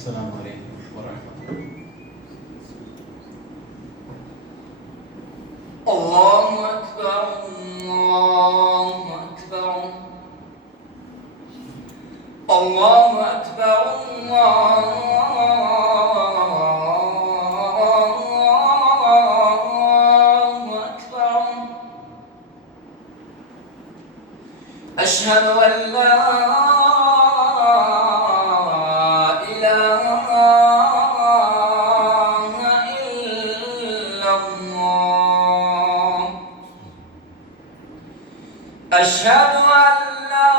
السلام عليكم ورحمة الله أكبر الله أكبر الله أكبر الله أكبر أشهد أن لا أشهد أن لا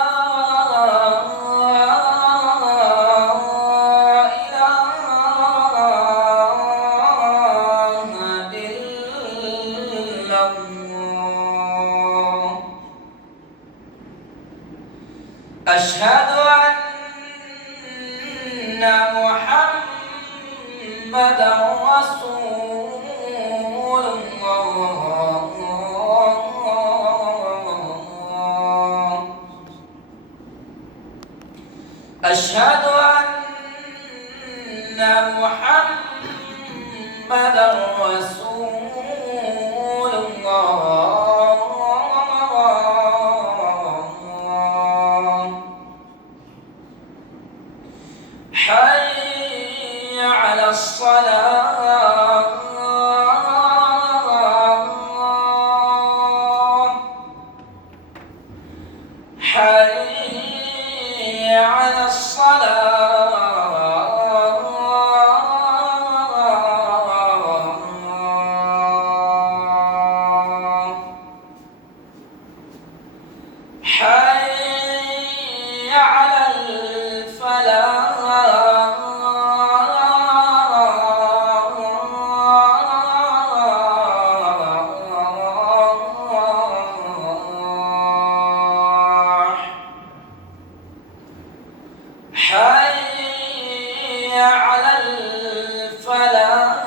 إله إلا الله أشهد أن محمدا رسول الله أشهد أن محمدا رسول الله حي على الصلاة حي على الصلاة حي على الفلاح حي على الفلاح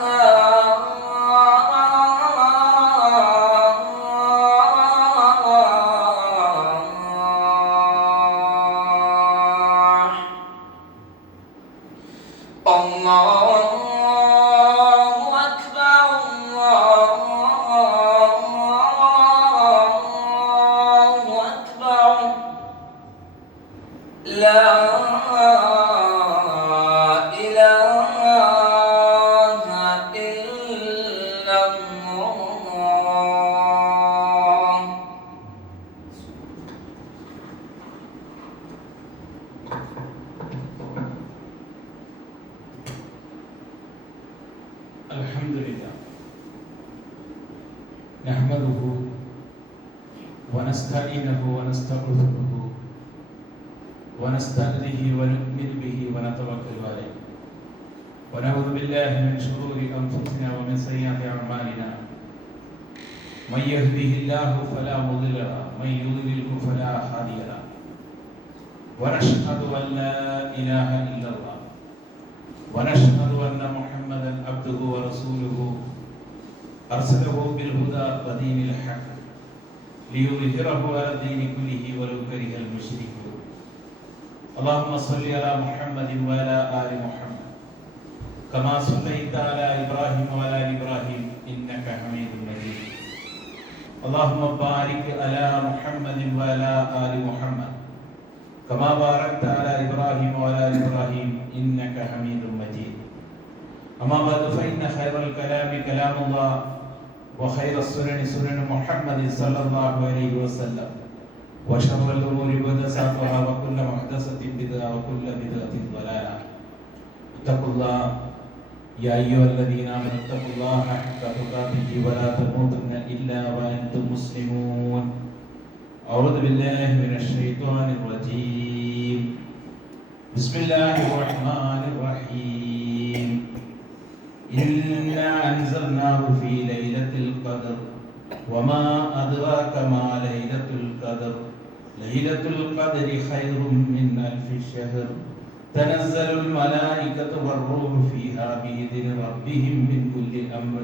الله أكبر الله أكبر لا الحمد لله نحمده ونستعينه ونستغفره ونستهديه ونؤمن به ونتوكل عليه ونعوذ بالله من شرور أنفسنا ومن سيئات أعمالنا من يهده الله فلا مضل له ومن يضلل فلا هادي له ونشهد أن لا إله إلا الله ونشهد أن محمدا عبده ورسوله أرسله بالهدى ودين الحق ليظهره على الدين كله ولو كره المشركون اللهم صل على محمد وعلى آل محمد كما صليت على إبراهيم وعلى آل إبراهيم إنك حميد مجيد اللهم بارك على محمد وعلى آل محمد كما باركت على إبراهيم وعلى آل إبراهيم إنك حميد مجيد أما بعد فإن خير الكلام كلام الله وخير السنن سنن محمد صلى الله عليه وسلم وشر الأمور محدثاتها وكل محدثة بدعة وكل بدعة ضلالة اتقوا الله يا أيها الذين آمنوا اتقوا الله حق تقاته ولا تموتن إلا وأنتم مسلمون أعوذ بالله من الشيطان الرجيم بسم الله الرحمن الرحيم إنا أنزلناه في ليلة القدر وما أدراك ما ليلة القدر ليلة القدر خير من ألف شهر تنزل الملائكة والروح فيها بإذن ربهم من كل أمر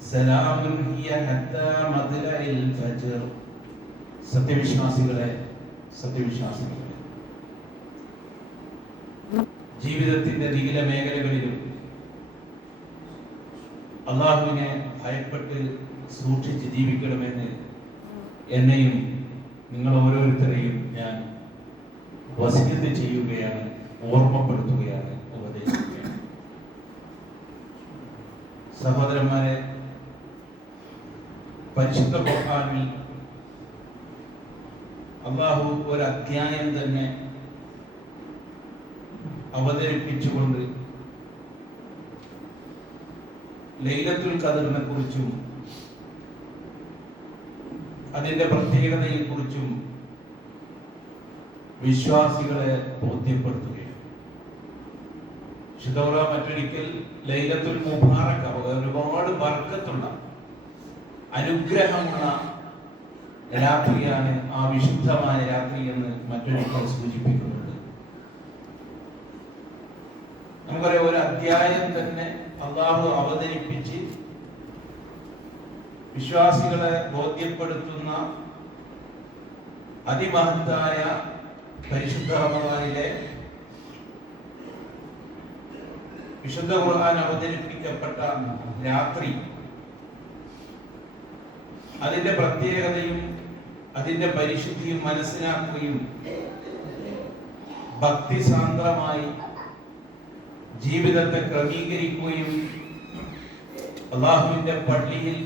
سلام هي حتى مطلع الفجر സത്യവിശ്വാസികളെ ജീവിതത്തിന്റെ വിവിധ മേഖലകളിലും അള്ളാഹുവിനെ ഭയപ്പെട്ട് സൂക്ഷിച്ച് ജീവിക്കണമെന്ന് എന്നെയും നിങ്ങൾ ഓരോരുത്തരെയും ഞാൻ വസിയത്ത് ചെയ്യുകയാണ്, ഓർമ്മപ്പെടുത്തുകയാണ്, ഉപദേശിക്കുകയാണ്. സഹോദരന്മാരെ, പരിശുദ്ധ ഖുർആനിൽ അള്ളാഹു ഒരു അധ്യായം തന്നെ അവതരിപ്പിച്ചുകൊണ്ട് ലൈലത്തുൽ ഖദറിനെ കുറിച്ചും അതിന്റെ പ്രത്യേകതയെ കുറിച്ചും വിശ്വാസികളെ ബോധ്യപ്പെടുത്തുകയാണ്. ശുദ്ധ മറ്റൊരിക്കൽ ലൈലത്തുൽ മുബാറക, ഒരുപാട് ബർക്കത്തുള്ള അനുഗ്രഹമുള്ള രാത്രിയാണ് ആ വിശുദ്ധമായ രാത്രി എന്ന് മറ്റൊരിക്കൽ സൂചിപ്പിക്കുന്നുണ്ട്. നമുക്കറിയാം, ഒരു അധ്യായം തന്നെ അള്ളാഹു അവതരിപ്പിച്ച് വിശ്വാസികളെ ബോധ്യപ്പെടുത്തുന്ന അതിമഹത്തായ പരിശുദ്ധ റമദാനിലെ വിശുദ്ധ ഖുർആൻ അവതരിപ്പിക്കപ്പെട്ട രാത്രി, അതിന്റെ പ്രത്യേകതയും അതിന്റെ പരിശുദ്ധിയും മനസ്സിലാക്കുകയും ഭക്തിസാന്ദ്രമായി ജീവിതത്തെ ക്രമീകരിക്കുകയും അള്ളാഹുവിന്റെ പള്ളിയിൽ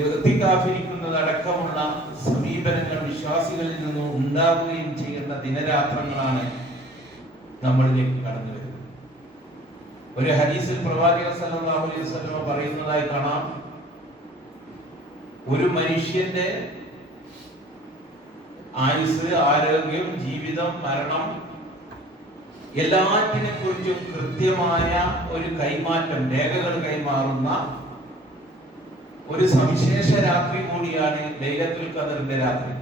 ഇഅ്തികാഫിരിക്കുന്നതടക്കമുള്ള സമീപനങ്ങൾ വിശ്വാസികളിൽ നിന്ന് ഉണ്ടാവുകയും ചെയ്യുന്ന ദിനരാത്രങ്ങളാണ് നമ്മളിലേക്ക് കടന്നു വരുന്നത്. ഒരു ഹദീസിൽ പ്രവാചകൻ സല്ലല്ലാഹു അലൈഹി വസല്ലം പറയുന്നതായി കാണാം, ഒരു മനുഷ്യന്റെ ആയുസ്, ആരോഗ്യം, ജീവിതം, മരണം എല്ലാറ്റിനെ കുറിച്ചും കൃത്യമായ ഒരു കൈമാറ്റം, രേഖകൾ കൈമാറുന്ന ഒരു സവിശേഷ രാത്രി കൂടിയാണ് ലൈലത്തുൽ ഖദറിന്റെ രാത്രി.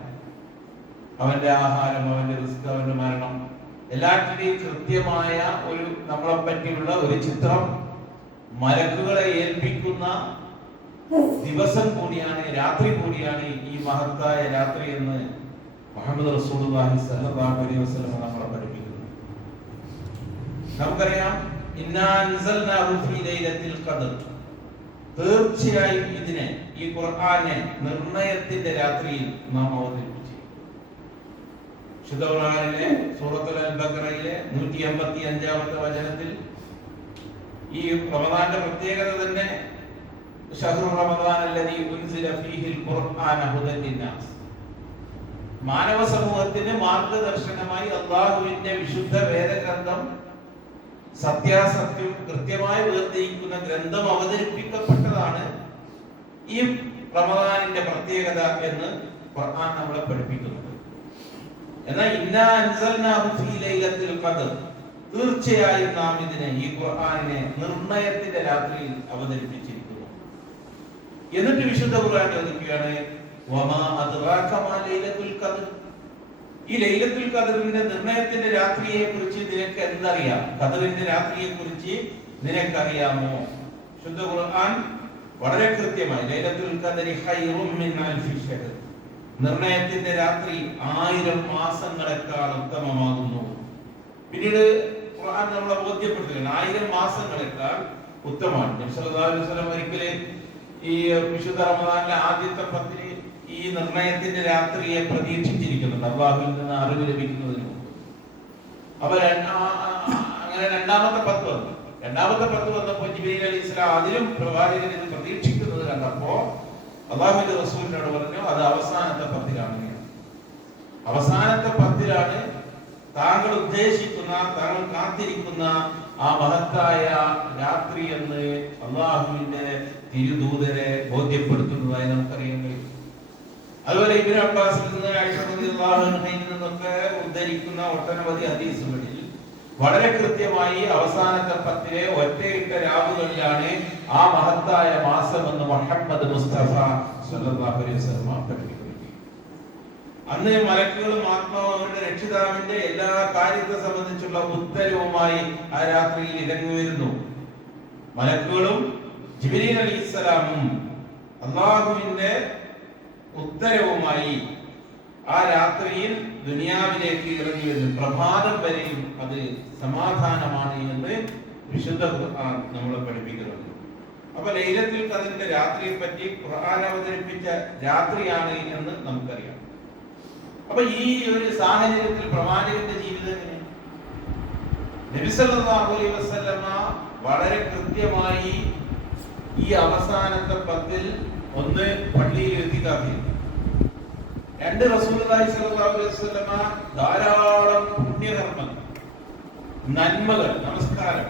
അവന്റെ ആഹാരം, അവന്റെ റിസ്ക്, അവന്റെ മരണം, എല്ലാറ്റിനെയും കൃത്യമായ ഒരു നമ്മളെ പറ്റിയുള്ള ഒരു ചിത്രം മലക്കുകളെ ഏൽപ്പിക്കുന്ന ദിവസം കൂടിയാണ്, രാത്രി കൂടിയാണ് ഈ മഹത്തായ രാത്രി എന്ന് മുഹമ്മദ് റസൂലുള്ളാഹി സ്വല്ലല്ലാഹു അലൈഹി വസല്ലം നമ്മളെ പഠിപ്പിക്കുന്നു. നമുക്കറിയാം, ഇന്നാ അൻസൽനാഹു ഫീ ലൈലത്തിൽ ഖദർ, തീർച്ചയായും ഇതിനെ, ഈ ഖുർആനെ നിർണയത്തിന്റെ രാത്രിയിൽ നാം അവതരിപ്പിച്ചു. ശുദ്ധ ഖുർആനിലെ സൂറത്തുൽ അൽ-ബഖറയിലെ 185-ാമത്തെ വചനത്തിൽ ഈ റമദാന്റെ പ്രത്യേകത തന്നെ, ശഹ്റു റമദാൻ അല്ലദീ ഉൻസില ഫീഹിൽ ഖുർആന ഹുദൻ ലിന്നാസ്, മാനവ സമൂഹത്തിന് മാർഗദർശനമായി അല്ലാഹുവിന്റെ വിശുദ്ധ വേദഗ്രന്ഥം, സത്യാസത്യം കൃത്യമായി വേർതിരിക്കുന്ന ഗ്രന്ഥം അവതരിപ്പിക്കപ്പെട്ടതാണ് ഈ റമദാനിന്റെ പ്രത്യേകത എന്ന് ഖുർആൻ നമ്മളെ പഠിപ്പിക്കുന്നുണ്ട്. എന്നാൽ ഇന്നാ അൻസൽനാഹു ഫീ ലൈലത്തിൽ ഖദർ, തീർച്ചയായും നാം ഇതിനെ, ഈ ഖുർആനിനെ നിർണയത്തിന്റെ രാത്രിയിൽ അവതരിപ്പിച്ചിരിക്കുന്നു. എന്നിട്ട് വിശുദ്ധ ഖുർആൻ ചോദിക്കുകയാണ്, വമാ അദ്റാക മാ ലൈലത്തുൽ ഖദർ, ഈ ലൈലത്തുൽ ഖദറിന്റെ നിർണയത്തിന്റെ രാത്രിയെ കുറിച്ച് നിനക്ക് എന്തറിയാം? ഖദറിന്റെ രാത്രിയെ കുറിച്ച് നിനക്കറിയാമോ? ശുദ്ധ ഖുർആൻ വളരെ കൃത്യമായി ലൈലത്തുൽ ഖദരി ഖൈറും മിൻ അൽഫി ശഹർ, നിർണയത്തിന്റെ രാത്രി 1000 മാസങ്ങളെക്കാൾ ഉത്തമമാകുന്നു. പിന്നീട് ഖുർആൻ നമ്മളെ ബോധ്യപ്പെടുത്തുകയാണ് 1000 മാസങ്ങളെക്കാൾ ഉത്തമമാണ്. നബി സല്ലല്ലാഹു അലൈഹി വസല്ലം ഒരിക്കൽ ഈ വിശുദ്ധ റമദാനിലെ ആദ്യത്തെ 10 ഈ നിർണയത്തിന്റെ രാത്രിയെ പ്രതീക്ഷിച്ചിരിക്കുന്നുണ്ട്, അല്ലാഹുവിൽ നിന്ന് അറിവ് ലഭിക്കുന്നതിന് മുമ്പ്. അപ്പൊ അങ്ങനെ രണ്ടാമത്തെ 10 വന്നു. രണ്ടാമത്തെ 10 വന്നപ്പോൾ ജിബ്രീൽ അലൈഹിസ്സലാം അതിലും പ്രവാചകൻ ഇത് പ്രതീക്ഷിക്കുന്നത് കണ്ടപ്പോ അല്ലാഹുവിന്റെ റസൂലിനോട് പറഞ്ഞു, അത് അവസാനത്തെ 10-ലാണ്. അവസാനത്തെ 10-ലാണ് താങ്കൾ ഉദ്ദേശിക്കുന്ന, താങ്കൾ കാത്തിരിക്കുന്ന ആ മഹത്തായ രാത്രി എന്ന് അല്ലാഹുവിന്റെ തിരുദൂതരെ ബോധ്യപ്പെടുത്തുന്നതായി നമുക്കറിയാൻ കഴിയും. അതുപോലെ ഇബ്നു അബ്ബാസിൽ നിന്ന്, ആയിഷ റളിയല്ലാഹു അൻഹയിൽ നിന്നൊക്കെ ഉദ്ധരിക്കുന്ന ഒട്ടനവധി ഹദീസുകളിൽ വളരെ കൃത്യമായി അവസാനത്തെ 10-ലെ ഒറ്റയിട്ട രാവുകളിലാണ് ആ മഹത്തായ മാസം എന്ന് മുഹമ്മദ് മുസ്തഫ സ്വല്ലല്ലാഹു അലൈഹി വസല്ലം പഠിപ്പിക്കുന്നു. അന്ന് മലക്കുകളും ആത്മാവും അവരുടെ രക്ഷിതാവിന്റെ എല്ലാ കാര്യത്തെ സംബന്ധിച്ചുള്ള ഉത്തരവുമായി ആ രാത്രിയിൽ ഇറങ്ങി വരുന്നു. മലക്കുകളും ജിബ്രീൽ അലൈഹിസ്സലാമും അല്ലാഹുവിന്റെ ഉത്തരവുമായി ആ രാത്രിയിൽ ദുനിയാവിലേക്ക് ഇറങ്ങി വരുന്നു. പ്രഭാതം വരെയും അത് സമാധാനമാണ് എന്ന് വിശുദ്ധ ഖുർആൻ നമ്മളെ പഠിപ്പിക്കുന്നുണ്ട്. അപ്പൊ ലൈലത്തുൽ ഖദറിന്റെ രാത്രിയെ പറ്റി ഖുർആൻ അവതരിപ്പിച്ച രാത്രിയാണ് എന്ന് നമുക്കറിയാം. അപ്പൊ ഈ ഒരു സാഹചര്യത്തിൽ പ്രവാചകന്റെ ജീവിതം എങ്ങനെയാണ്? നബി സല്ലല്ലാഹു അലൈഹി വസല്ലമ വളരെ കൃത്യമായി ഈ അവസാനത്തെ 10-ൽ ഒന്ന് പള്ളിയിൽ എത്തിക്കാറില്ല. 2 റസൂലുള്ളാഹി സ്വല്ലല്ലാഹു അലൈഹി വസല്ലമ ധാരാളം പുണ്യകർമ്മങ്ങൾ, നന്മകൾ, നമസ്കാരം,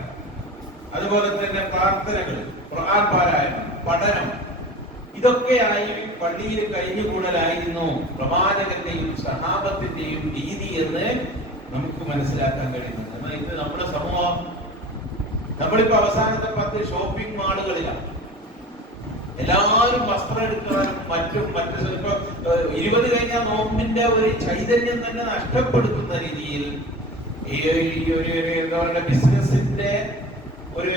അതുപോലെ തന്നെ പ്രാർത്ഥനകൾ, ഖുർആൻ പാരായണം, പഠനം, ഇതൊക്കെയായി പള്ളിയിൽ കഴിഞ്ഞുകൂടലായിരുന്നു പ്രവാചകന്റെയും സഹാബത്തിന്റെയും രീതി എന്ന് നമുക്ക് മനസ്സിലാക്കാൻ കഴിയുന്നത്. എന്നാൽ ഇന്ന് നമ്മുടെ സമൂഹം, നമ്മളിപ്പോ അവസാനത്തെ 10 ഷോപ്പിംഗ് മാളുകളിലാണ്. എല്ലാവരും വസ്ത്രം എടുക്കാനും മറ്റും ഇപ്പൊ 20 കഴിഞ്ഞ നോമ്പിന്റെ ഒരു ചൈതന്യം തന്നെ നഷ്ടപ്പെടുത്തുന്ന രീതിയിൽ ഈ ഒരു എന്താ പറയുക, ബിസിനസിന്റെ ഒരു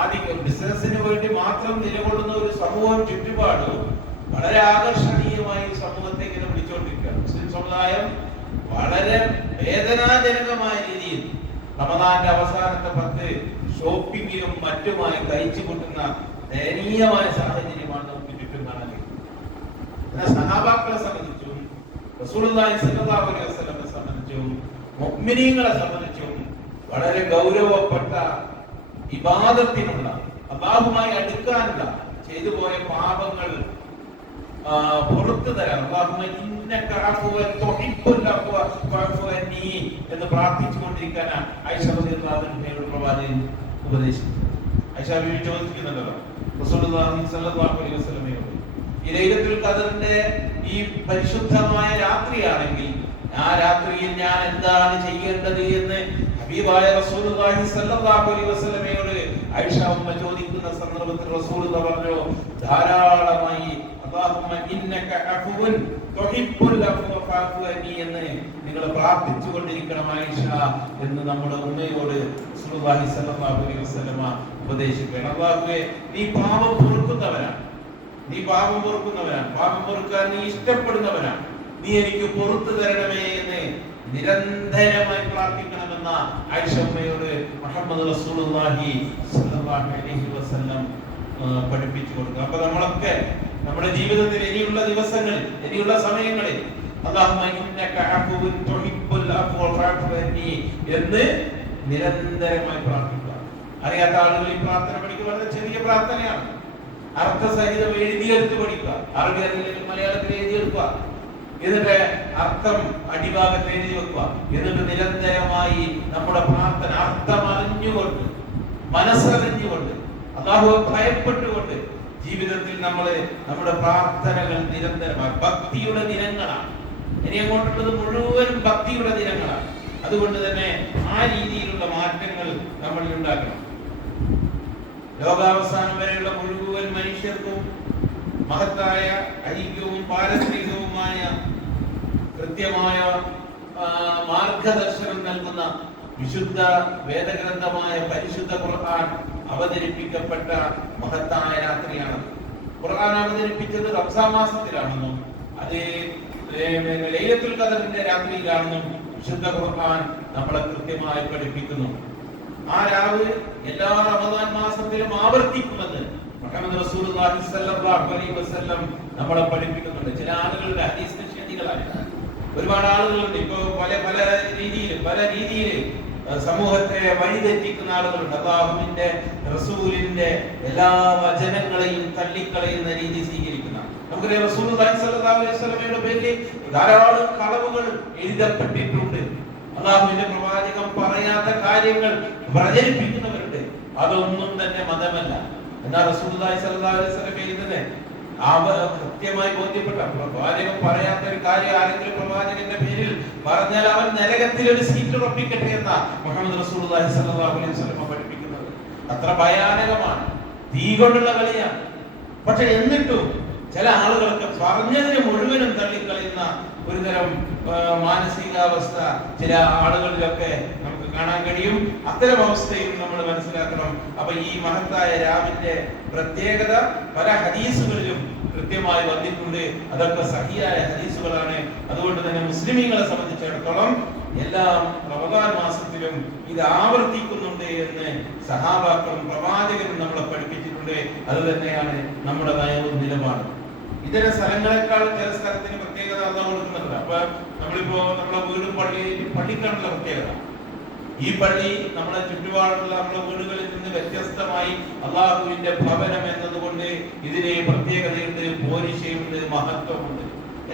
ആദ്യം ബിസിനസിന് വേണ്ടി മാത്രം നിലകൊള്ളുന്ന ഒരു സമൂഹം ചുറ്റുപാടും വളരെ ആകർഷണീയമായി സമൂഹത്തെ ഇങ്ങനെ വിളിച്ചുകൊണ്ടിരിക്കുകയാണ്. മുസ്ലിം സമുദായം വളരെ വേദനാജനകമായ രീതിയിൽ റമദാന്റെ അവസാനത്തെ 10 ഷോപ്പിംഗിലും മറ്റുമായി കഴിച്ചു കൂട്ടുന്ന ദയനീയമായ സാഹചര്യമാണ് നമുക്ക് ചുറ്റും കാണാൻ കഴിയുന്നത്. സഹാബാക്കളെ സംബന്ധിച്ചും റസൂലുള്ളാഹി സ്വല്ലല്ലാഹു അലൈഹി വസല്ലമയെ സംബന്ധിച്ചും മുഅ്മിനീങ്ങളെ സംബന്ധിച്ചും വളരെ ഗൗരവപ്പെട്ട ഇബാദത്തിനുള്ള, അല്ലാഹുവുമായി അടുക്കാനുള്ള, ചെയ്തു പോയ പാപങ്ങൾ പുറത്തു തരാൻ എന്ന് പ്രാർത്ഥിച്ചുകൊണ്ടിരിക്കാനാണ് ആയിഷ റളിയല്ലാഹു അൻഹയോട് പ്രവാചകൻ ഉപദേശിച്ചത്. ആയിഷ ബീവി ചോദിക്കുന്നുണ്ടല്ലോ റസൂലുള്ളാഹി സ്വല്ലല്ലാഹു അലൈഹി വസല്ലമയോട്, ഈ ലൈലത്തുൽ ഖദറിന്റെ ഈ പരിശുദ്ധമായ രാത്രിയാണെങ്കിൽ ആ രാത്രിയിൽ ഞാൻ എന്താണ് ചെയ്യേണ്ടത് എന്ന് ഹബീബായ റസൂലുള്ളാഹി സ്വല്ലല്ലാഹു അലൈഹി വസല്ലമയോട് ആയിഷ ഉമ്മ ചോദിക്കുന്ന സന്ദർഭത്തിൽ റസൂലുള്ളാഹി പറഞ്ഞു, ധാരാളമായി അല്ലാഹുമ്മ ഇന്നക അഫുവൻ തുഹിബ്ബുൽ അഫ്വ ഫഅഫു അന്നി എന്ന് നിങ്ങൾ പ്രാർത്ഥിച്ചുകൊണ്ടിരിക്കണം ആയിഷ എന്ന് നമ്മുടെ ഉമ്മയോട് റസൂലുള്ളാഹി സ്വല്ലല്ലാഹു അലൈഹി വസല്ലമ ഉപദേശിക്കുകയാണ്. അല്ലാഹുവേ, നീ പാപം പൊറുക്കുന്നവനാണ്, നീ പാപം പൊറുക്കുന്നവനാണ്, പാപം പൊറുക്കാൻ നീ ഇഷ്ടപ്പെടുന്നവനാണ്, നീ എനിക്ക് പൊറുത്തു തരണമേ എന്ന് നിരന്തരമായി പ്രാർത്ഥിക്കണമെന്ന ആയിഷ ഉമ്മയോട് മുഹമ്മദ് റസൂലുള്ളാഹി സ്വല്ലല്ലാഹു അലൈഹി വസല്ലം പഠിപ്പിച്ചു കൊടുക്കുക. അപ്പൊ നമ്മളൊക്കെ നമ്മുടെ ജീവിതത്തിൽ ഇനിയുള്ള ദിവസങ്ങളിൽ, ഇനിയുള്ള സമയങ്ങളിൽ അല്ലാഹുമ്മ ഇന്നക അഫുവൻ തുഹിബ്ബുൽ അഫ്വ ഫഅഫു അന്നി എന്ന് നിരന്തരമായി പ്രാർത്ഥിക്കുക. അറിയാത്ത ആളുകൾ ഈ പ്രാർത്ഥന പഠിക്കുക. വളരെ ചെറിയ പ്രാർത്ഥനയാണ്, അർത്ഥസഹിതം എഴുതിയെടുത്ത് പഠിക്കുക. അറബി അറിയില്ലെങ്കിൽ മലയാളത്തിൽ എഴുതിയെടുക്കുക, എന്നിട്ട് അർത്ഥം അടിഭാഗത്ത് എഴുതി വെക്കുക. എന്നിട്ട് നിരന്തരമായി നമ്മുടെ പ്രാർത്ഥന അർത്ഥം അറിഞ്ഞുകൊണ്ട്, മനസ്സറിഞ്ഞുകൊണ്ട്, അല്ലാഹുവെ ഭയപ്പെട്ടുകൊണ്ട് ജീവിതത്തിൽ നമ്മുടെ പ്രാർത്ഥനകൾ നിരന്തരമായി ഭക്തിയുടെ ദിനങ്ങളാണ്. ഇനി അങ്ങോട്ടുള്ളത് മുഴുവനും ഭക്തിയുടെ ദിനങ്ങളാണ്. അതുകൊണ്ട് തന്നെ ആ രീതിയിലുള്ള മാറ്റങ്ങൾ നമ്മളിൽ ഉണ്ടാക്കണം. ലോകാവസാനം വരെയുള്ള മുഴുവൻ മനുഷ്യർക്കും മഹത്തായ ഐക്യവും പാരസ്പരികവുമായ കൃത്യമായ മാർഗദർശനം നൽകുന്ന വിശുദ്ധ വേദഗ്രന്ഥമായ പരിശുദ്ധ ഖുർആൻ അവതരിപ്പിക്കപ്പെട്ട മഹത്തായ രാത്രിയാണ്. ഖുർആൻ അവതരിപ്പിച്ചത് റംസാൻ മാസത്തിലാണെന്നും അത് ലൈലത്തുൽ ഖദറിന്റെ രാത്രിയിലാണെന്നും വിശുദ്ധ ഖുർആൻ നമ്മളെ കൃത്യമായി പഠിപ്പിക്കുന്നു. ആ രാവ് എല്ലാ റമദാൻ മാസത്തിലും ആവർത്തിക്കുമെന്ന് മുഹമ്മദ് റസൂലുള്ളാഹി സ്വല്ലല്ലാഹു അലൈഹി വസല്ലം നമ്മളെ പഠിപ്പിക്കുന്നുണ്ട്. ചില ആളുകളുടെ ഹദീസ് നിഷേധികളാണ്, ഒരുപാട് ആളുകളുണ്ട്. ഇപ്പൊ പല രീതിയിൽ സമൂഹത്തെ വഴിതെറ്റിക്കുന്ന ആളുകളുണ്ട്. അല്ലാഹുവിന്റെ റസൂലിന്റെ എല്ലാ വചനങ്ങളെയും തള്ളിക്കളയുന്ന രീതി സ്വീകരിക്കുന്ന. നമുക്കറിയാം റസൂലുള്ളാഹി സ്വല്ലല്ലാഹു അലൈഹി വസല്ലമയുടെ പേരിൽ ധാരാളം കളവുകൾ എഴുതപ്പെട്ടിട്ടുണ്ട്. അല്ലാഹുവിന്റെ പ്രവാചകൻ പറയാത്ത കാര്യങ്ങൾ പ്രചരിപ്പിക്കുന്നവരുണ്ട്. അതൊന്നും തന്നെ മതമല്ല. എന്നാൽ റസൂലുള്ളാഹി സ്വല്ലല്ലാഹു അലൈഹി വസല്ലം എഴുതുന്നത് കൃത്യമായി ബോധ്യപ്പെട്ട പ്രവാചകൻ പറയാത്ത ഒരു കാര്യം ആരെങ്കിലും പ്രവാചകന്റെ പേരിൽ പറഞ്ഞാൽ അവൻ നരകത്തിൽ ഒരു സീറ്റ് ഉറപ്പിക്കട്ടെ എന്ന മുഹമ്മദ് റസൂലുള്ളാഹി സ്വല്ലല്ലാഹു അലൈഹി വസല്ലം പഠിപ്പിക്കുന്നത്. അത്ര ഭയാനകമാണ്, തീ കൊണ്ടുള്ള കളിയാണ്. പക്ഷെ എന്നിട്ടും ചില ആളുകളൊക്കെ പറഞ്ഞതിന് മുഴുവനും തള്ളിക്കളയുന്ന ഒരുതരം മാനസികാവസ്ഥ ചില ആളുകളിലൊക്കെ നമുക്ക് കാണാൻ കഴിയും. അത്തരം അവസ്ഥയും നമ്മൾ മനസ്സിലാക്കണം. അപ്പൊ ഈ മഹത്തായ രാവിന്റെ പ്രത്യേകത പല ഹദീസുകളിലും കൃത്യമായി വന്നിട്ടുണ്ട്. അതൊക്കെ സഹിയായ ഹദീസുകളാണ്. അതുകൊണ്ട് തന്നെ മുസ്ലിമീങ്ങളെ സംബന്ധിച്ചിടത്തോളം എല്ലാ റമദാൻ മാസത്തിലും ഇത് ആവർത്തിക്കുന്നുണ്ട് എന്ന് സഹാബാക്കളും പ്രവാചകരും നമ്മളെ പഠിപ്പിച്ചിട്ടുണ്ട്. അത് തന്നെയാണ് നമ്മുടെ നയവും നിലപാടും. ഇതര സ്ഥലങ്ങളെക്കാൾ ചില സ്ഥലത്തിന് പ്രത്യേകത അള്ളാഹു കൊടുക്കുന്നുണ്ട്. അപ്പൊ നമ്മളിപ്പോ നമ്മുടെ വീടും പള്ളിക്കാണുള്ള പ്രത്യേകത. ഈ പള്ളി നമ്മുടെ ചുറ്റുപാടുള്ള നമ്മുടെ വീടുകളിൽ നിന്ന് വ്യത്യസ്തമായി അള്ളാഹുവിന്റെ ഭവനം എന്നതുകൊണ്ട് ഇതിന് പ്രത്യേകതയുണ്ട്, പോരിശയുണ്ട്, മഹത്വമുണ്ട്.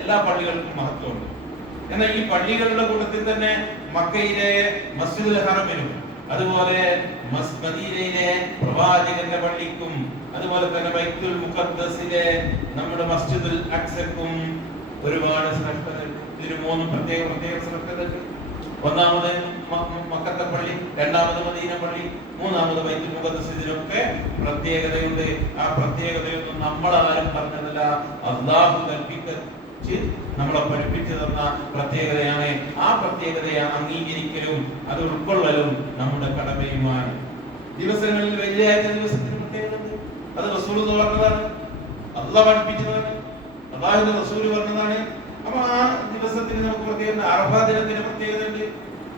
എല്ലാ പള്ളികൾക്കും മഹത്വമുണ്ട്. എന്നാൽ ഈ പള്ളികളുടെ കൂട്ടത്തിൽ തന്നെ മക്കയിലെ മസ്ജിദുൽ ഹറമിനും അതുപോലെ മദീനയിലെ പ്രവാചകന്റെ പള്ളിക്കും അതുപോലെ തന്നെ ബൈത്തുൽ മുഖദ്ദസിലെ നമ്മുടെ മസ്ജിദുൽ അക്സക്കും ഒരുപാട് ശ്രേഷ്ഠതയുണ്ട്. ഇതിന് മൂന്ന് പ്രത്യേക ശ്രേഷ്ഠതയുണ്ട്. ഒന്നാമത് മക്കത്തെ പള്ളി, രണ്ടാമത് മദീന പള്ളി, മൂന്നാമത് ബൈത്തുൽ മുഖദ്ദസ്. ഇതിനൊക്കെ പ്രത്യേകതയുണ്ട്. ആ പ്രത്യേകതയൊന്നും നമ്മളാരും പറഞ്ഞതല്ല, അല്ലാഹു കൽപ്പിച്ച് നമ്മളെ പഠിപ്പിച്ചു തന്ന പ്രത്യേകതയാണ്. ആ പ്രത്യേകതയെ അംഗീകരിക്കലും അത് ഉൾക്കൊള്ളലും നമ്മുടെ കടമയുമാണ്. ദിവസങ്ങളിൽ വെള്ളിയാഴ്ച ദിവസത്തിന് പ്രത്യേകതയുണ്ട്. അത് റസൂൽ പറഞ്ഞതാണ്, അല്ലാഹു പഠിപ്പിച്ചതാണ്, അല്ലാഹുവിന്റെ റസൂൽ പറഞ്ഞതാണ്. അപ്പൊ ആ ദിവസത്തിന് നമുക്ക് പ്രത്യേകത. അറഫാ ദിനത്തിന് പ്രത്യേകതയുണ്ട്.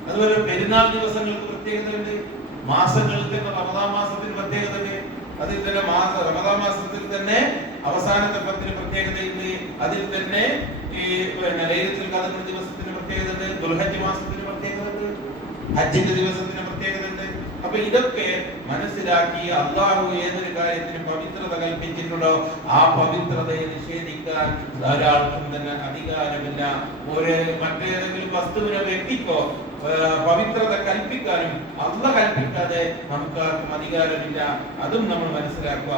അതുപോലെ പെരുന്നാൾ ദിവസങ്ങൾക്ക് പ്രത്യേകതയുണ്ട്. മാസങ്ങൾക്ക് റമദാൻ മാസത്തിന് പ്രത്യേകതയുണ്ട്. അതിൽ തന്നെ റമദാൻ മാസത്തിൽ തന്നെ അവസാനത്തെ 10 പ്രത്യേകതയുണ്ട്. അതിൽ തന്നെ ഈ ലൈലത്തുൽ ഖദർ ദിവസത്തിന് പ്രത്യേകതയുണ്ട്. ദുൽഹജ്ജ് മാസത്തിന് പ്രത്യേകതയുണ്ട്. ഹജ്ജിന്റെ ദിവസത്തിന് പ്രത്യേകതയുണ്ട്. അപ്പൊ ഇതൊക്കെ മനസ്സിലാക്കി അള്ളാഹു ഏതൊരു കാര്യത്തിന് പവിത്രത കൽപ്പിച്ചിട്ടുണ്ടോ ആ പവിത്രതയെ നിഷേധിക്കാൻ ഒരാൾക്കും തന്നെ അധികാരമില്ല. മറ്റേതെങ്കിലും വസ്തുവിനോ വ്യക്തിക്കോ പവിത്രത കൽപ്പിക്കാനും അള്ളാഹ് കൽപ്പിക്കാതെ നമുക്കാർക്കും അധികാരമില്ല. അതും നമ്മൾ മനസ്സിലാക്കുക.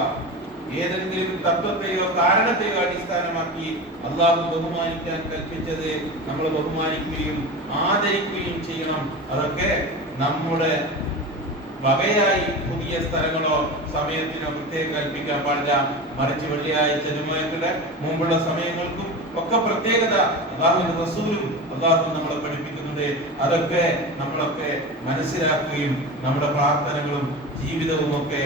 ഏതെങ്കിലും തത്വത്തെയോ കാരണത്തെയോ അടിസ്ഥാനമാക്കി അള്ളാഹു ബഹുമാനിക്കാൻ കൽപ്പിച്ചത് നമ്മൾ ബഹുമാനിക്കുകയും ആദരിക്കുകയും ചെയ്യണം. അതൊക്കെ നമ്മുടെ വകയായി പുതിയ സ്ഥലങ്ങളോ സമയത്തിനോ പ്രത്യേകം കൽപ്പിക്കാൻ പാടില്ല. മറിച്ച് വെള്ളിയാഴ്ച ജുമുഅയുടെ മുമ്പുള്ള സമയങ്ങൾക്കും ഒക്കെ പ്രത്യേകത അല്ലാഹുവിന്റെ റസൂലും അല്ലാഹു നമ്മളെ പഠിപ്പിക്കുന്നുണ്ട്. അതൊക്കെ നമ്മളൊക്കെ മനസ്സിലാക്കുകയും നമ്മുടെ പ്രാർത്ഥനകളും ജീവിതവും ഒക്കെ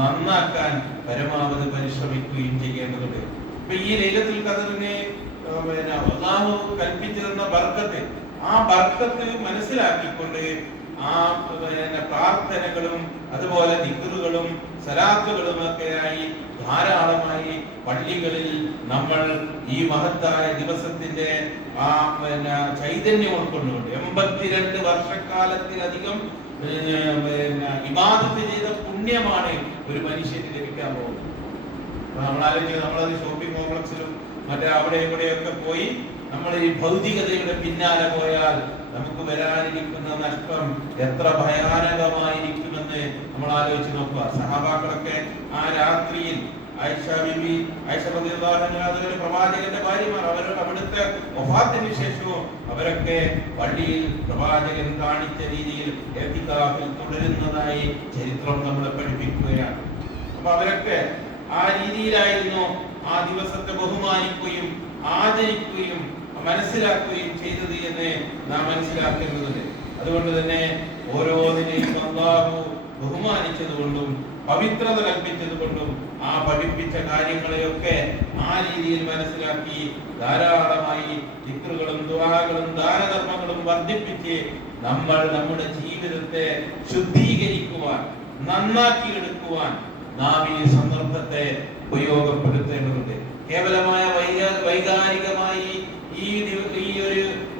നന്നാക്കാൻ പരമാവധി പരിശ്രമിക്കുകയും ചെയ്യേണ്ടതുണ്ട്. ഇപ്പൊ ഈ ലൈലത്തുൽ ഖദറിനെ അല്ലാഹു കൽപ്പിച്ചിരുന്ന ബർക്കത്ത്, ആ ബർക്കത്ത് മനസ്സിലാക്കിക്കൊണ്ട് ആ പ്രാർത്ഥനകളും അതുപോലെ ദിക്റുകളും സലാത്തുകളും ഒക്കെയായി ധാരാളമായി പള്ളികളിൽ നമ്മൾ ഈ മഹത്തായ ദിവസത്തിന്റെ ആ ചൈതന്യം ഉൾക്കൊണ്ടുകൊണ്ട് 82 വർഷക്കാലത്തിലധികം ഇബാദത്ത് ചെയ്ത പുണ്യമാണ് ഒരു മനുഷ്യന് ലഭിക്കാൻ പോകുന്നത്. നമ്മളത് ഷോപ്പിംഗ് കോംപ്ലക്സിലും മറ്റേ അവിടെ ഇവിടെയൊക്കെ പോയി നമ്മൾ ഈ ഭൗതികതയുടെ പിന്നാലെ പോയാൽ നമുക്ക് വരാനിരിക്കുന്ന നഷ്ടം എത്ര ഭയാനകമായിരിക്കുമെന്ന് നമ്മൾ ആലോചിച്ച് നോക്കുക. സഹാബാക്കളൊക്കെ ആ രാത്രിയിൽ ആയിഷ ബീബി, ആയിഷ റളിയല്ലാഹു അൻഹ, പ്രവാചകന്റെ ഭാര്യമാർ, അവരുടെ അവിടുത്തെ വഫാത്തിന് ശേഷവും അവരൊക്കെ പള്ളിയിൽ പ്രവാചകൻ കാണിച്ച രീതിയിൽ ഇഅ്തികാഫിൽ തുടരുന്നതായി ചരിത്രം നമ്മളെ പഠിപ്പിക്കുകയാണ്. അപ്പൊ അവരൊക്കെ ആ രീതിയിലായിരുന്നു ആ ദിവസത്തെ ബഹുമാനിക്കുകയും ആദരിക്കുകയും മനസ്സിലാക്കുകയും ചെയ്തത് എന്ന് നാം മനസ്സിലാക്കേണ്ടതുണ്ട്. അതുകൊണ്ട് തന്നെ ഓരോന്നിനെയും അല്ലാഹു ബഹുമാനിച്ചതുകൊണ്ടും പവിത്രത കൽപ്പിച്ചതുകൊണ്ടും ആ പഠിപ്പിച്ച കാര്യങ്ങളെയൊക്കെ ആ രീതിയിൽ മനസ്സിലാക്കി ധാരാളമായി ദിക്റുകളും ദുആകളും ദാനധർമ്മങ്ങളും വർദ്ധിപ്പിച്ച് നമ്മൾ നമ്മുടെ ജീവിതത്തെ ശുദ്ധീകരിക്കുവാൻ, നന്നാക്കിയെടുക്കുവാൻ നാം ഈ സന്ദർഭത്തെ ഉപയോഗപ്പെടുത്തേണ്ടതുണ്ട്. കേവലമായ വൈകാരികമായി ഈ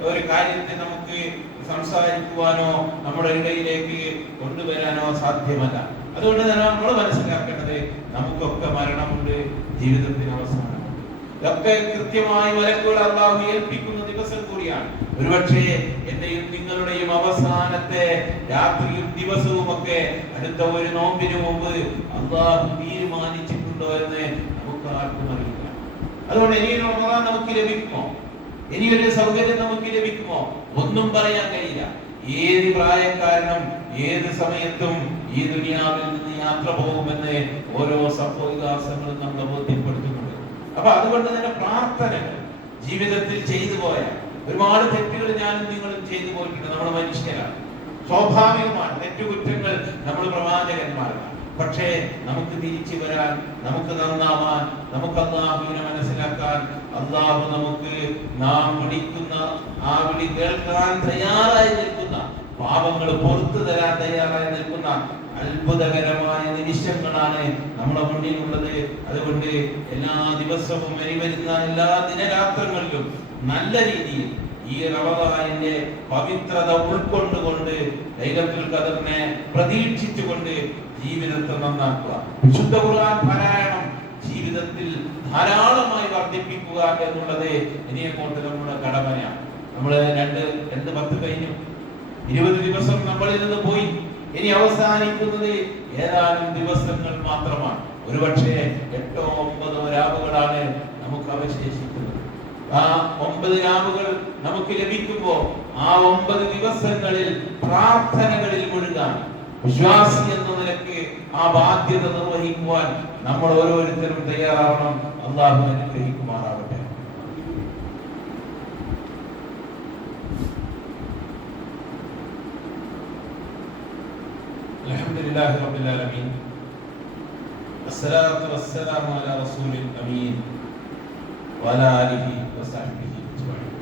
ഒരു കാര്യത്തെ നമുക്ക് സംസാരിക്കുവാനോ നമ്മുടെ ഇടയിലേക്ക് കൊണ്ടുവരാനോ സാധ്യമല്ല. അതുകൊണ്ട് തന്നെ നമ്മൾ മനസ്സിലാക്കേണ്ടത് നമുക്കൊക്കെ മരണമുണ്ട്, ജീവിതത്തിന് അവസാനമുണ്ട്. ഇതൊക്കെ കൃത്യമായി മലക്കുകൾ അല്ലാഹു ഏൽപ്പിക്കുന്ന ദിവസം കൂടിയാണ്. ഒരുപക്ഷേ എന്റെയും നിങ്ങളുടെയും അവസാനത്തെ രാത്രിയും ദിവസവും ഒക്കെ അടുത്ത ഒരു നോമ്പിന് മുമ്പ് അല്ലാഹു തീരുമാനിച്ചിട്ടുണ്ടോ എന്ന് നമുക്ക് ആർക്കും അറിയില്ല. അതുകൊണ്ട് ഇനിയൊരു റമദാൻ നമുക്ക് ലഭിക്കുമോ, ഇനിയൊരു സൗകര്യം നമുക്ക് ലഭിക്കുമോ, ഒന്നും പറയാൻ കഴിയില്ല. ഏത് പ്രായക്കാരനും ഏത് സമയത്തും ഈ ദുനിയാവിൽ നിന്ന് യാത്ര പോകുമെന്ന് ഓരോ സംഭവവികാസങ്ങളും നമ്മളെ ബോധ്യപ്പെടുത്തുന്നുണ്ട്. അപ്പൊ അതുകൊണ്ട് തന്നെ പ്രാർത്ഥനകൾ ജീവിതത്തിൽ ചെയ്തു പോയ ഒരുപാട് തെറ്റുകൾ ഞാനും നിങ്ങളും ചെയ്തു പോയിട്ടുണ്ട്. നമ്മൾ മനുഷ്യരാണ്, സ്വാഭാവികമാണ്. തെറ്റുകുറ്റങ്ങൾ നമ്മൾ പ്രവാചകന്മാരാണ്. പക്ഷേ നമുക്ക് തിരിച്ചു വരാൻ, നമുക്ക് നന്നാവാൻ, നമുക്ക് അല്ലാഹുവിനെ മനസ്സിലാക്കാൻ, അല്ലാഹു നമുക്ക് നാം വിളിക്കുന്ന ആ വിളി കേൾക്കാൻ തയ്യാറായി നിൽക്കുന്ന, പാപങ്ങൾ പുറത്തു തരാൻ തയ്യാറായി നിൽക്കുന്ന അത്ഭുതകരമായ നിമിഷങ്ങളാണ് നമ്മുടെ മുന്നിലുള്ളത്. അതുകൊണ്ട് എല്ലാ ദിവസവും വരുന്ന എല്ലാ ദിനരാത്രങ്ങളിലും നല്ല രീതിയിൽ ഈ റമദാനിന്റെ പവിത്രത ഉൾക്കൊണ്ടുകൊണ്ട് ലൈലത്തുൽ ഖദറിനെ പ്രതീക്ഷിച്ചുകൊണ്ട് ജീവിതത്തെ നന്നാക്കുക. വിശുദ്ധ ഖുർആൻ പാരായണം ജീവിതത്തിൽ ധാരാളമായി വർദ്ധിപ്പിക്കുക എന്നുള്ളത് ഇനിയങ്ങോട്ട് നമ്മുടെ കടമയാണ്. നമ്മൾ രണ്ട് 10 കഴിഞ്ഞു, 20 ദിവസം നമ്മളിൽ നിന്ന് പോയി. ഇനി അവസാനിക്കുന്നത് ഏതാനും ദിവസങ്ങൾ മാത്രമാണ്. ഒരുപക്ഷെ 8 or 9 രാവുകളാണ് നമുക്ക് അവശേഷിക്കുന്നത്. ആ 9 രാവുകൾ നമുക്ക് ലഭിക്കുമ്പോൾ ആ 9 ദിവസങ്ങളിൽ പ്രാർത്ഥനകളിൽ മുഴുകാൻ, വിശ്വാസി എന്ന നിലയ്ക്ക് ആ ബാധ്യത നിർവഹിക്കുവാൻ നമ്മൾ ഓരോരുത്തരും തയ്യാറാവണം. അല്ലാഹു അനുഗ്രഹിക്കുമാറാവട്ടെ. അൽഹംദുലില്ലാഹി റബ്ബിൽ ആലമീൻ, വസ്സലാത്തു വസ്സലാമു അലാ റസൂലിൽ അമീൻ വഅലാ ആലിഹി വസഹ്ബിഹി അജ്മഈൻ.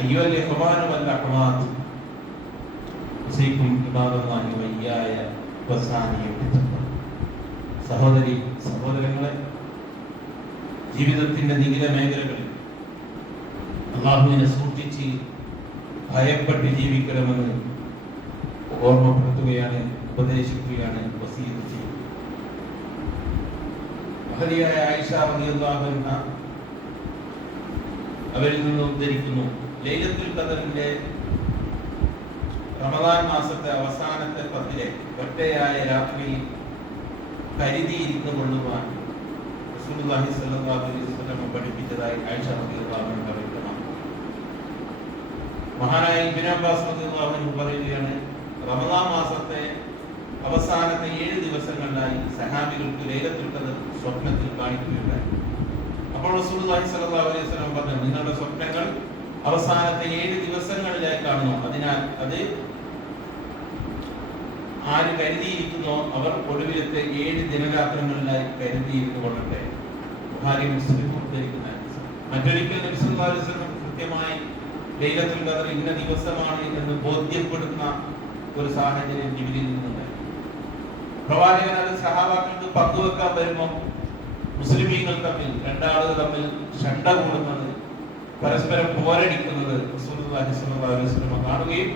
അയ്യുഹൽ ഇഖ്വാനു വൽ അഖ്വാത്ത്, ഉസീകും ഇബാദല്ലാഹി വയ്യായ വസാനിയ. സഹോദരി സഹോദരങ്ങളെ, ജീവിതത്തിന്റെ നിഖില മേഖലകളിൽ അല്ലാഹുവിനെ സൂക്ഷിച്ച് ഭയപ്പെട്ട് ജീവിക്കണമെന്ന് ഓർമ്മപ്പെടുത്തുകയാണ്, ഉപദേശിക്കുകയാണ്, വസീയത്ത് ചെയ്യുന്നത്. മഹദിയായ ആയിഷ റളിയല്ലാഹു അൻഹ അവരിൽ നിന്ന് ഉദ്ധരിക്കുന്നു, ലൈലത്തുൽ ഖദറിന്റെ റമദാൻ മാസത്തെ അവസാനത്തെ 10 ഒറ്റയായ രാത്രിയിൽ കരുതിയിരുന്നു കൊള്ളുവാൻ റസൂലുള്ളാഹി സ്വല്ലല്ലാഹു അലൈഹി വസല്ലം പഠിപ്പിച്ചതായി ആയിഷ റളിയല്ലാഹു അൻഹ വ്യക്തമാക്കുന്നു. മഹാനായ ഇബ്നു അബ്ബാസ് റളിയല്ലാഹു അൻഹു പറയുകയാണ്, റമദാൻ മാസത്തെ അവസാനത്തെ 7 ദിവസങ്ങളിലായി സഹാബികൾക്ക് ലൈലത്തുൽ ഖദർ സ്വപ്നത്തിൽ കാണിക്കുകയുണ്ടായി. അപ്പോൾ റസൂലുള്ളാഹി സ്വല്ലല്ലാഹു അലൈഹി വസല്ലം പറഞ്ഞു, നിങ്ങളുടെ സ്വപ്നങ്ങൾ അവസാനത്തെ 7 ദിവസങ്ങളിലായി കാണുന്നു. അതിനാൽ അത് ആര് കരുതിയിരിക്കുന്നോ അവർ ഒടുവിലത്തെ 7 ദിനരാത്രങ്ങളിലായി കരുതിയിരുന്നു കൊള്ളട്ടെ. ബുഖാരി മുസ്ലിം ഉദ്ധരിക്കുന്ന മറ്റൊരിക്കൽ നബി സല്ലല്ലാഹു അലൈഹി വസല്ലം കൃത്യമായി ലൈലത്തുൽ ഖദർ ഇന്ന ദിവസമാണ് എന്ന് ബോധ്യപ്പെടുന്ന ഒരു സാഹചര്യം ജിബ്രീൽ നിന്നുണ്ടായി. പ്രവാചകൻ അത് സഹാബാക്കൾക്ക് പങ്കുവെക്കാൻ വരുമ്പോൾ മുസ്ലിമീങ്ങൾ തമ്മിൽ, രണ്ടാളുകൾ തമ്മിൽ ശണ്ട കൂടുന്നത്, പരസ്പരം പോരടിക്കുന്നത് റസൂലുള്ളാഹി സ്വല്ലല്ലാഹു അലൈഹി വസല്ലം കാണുകയും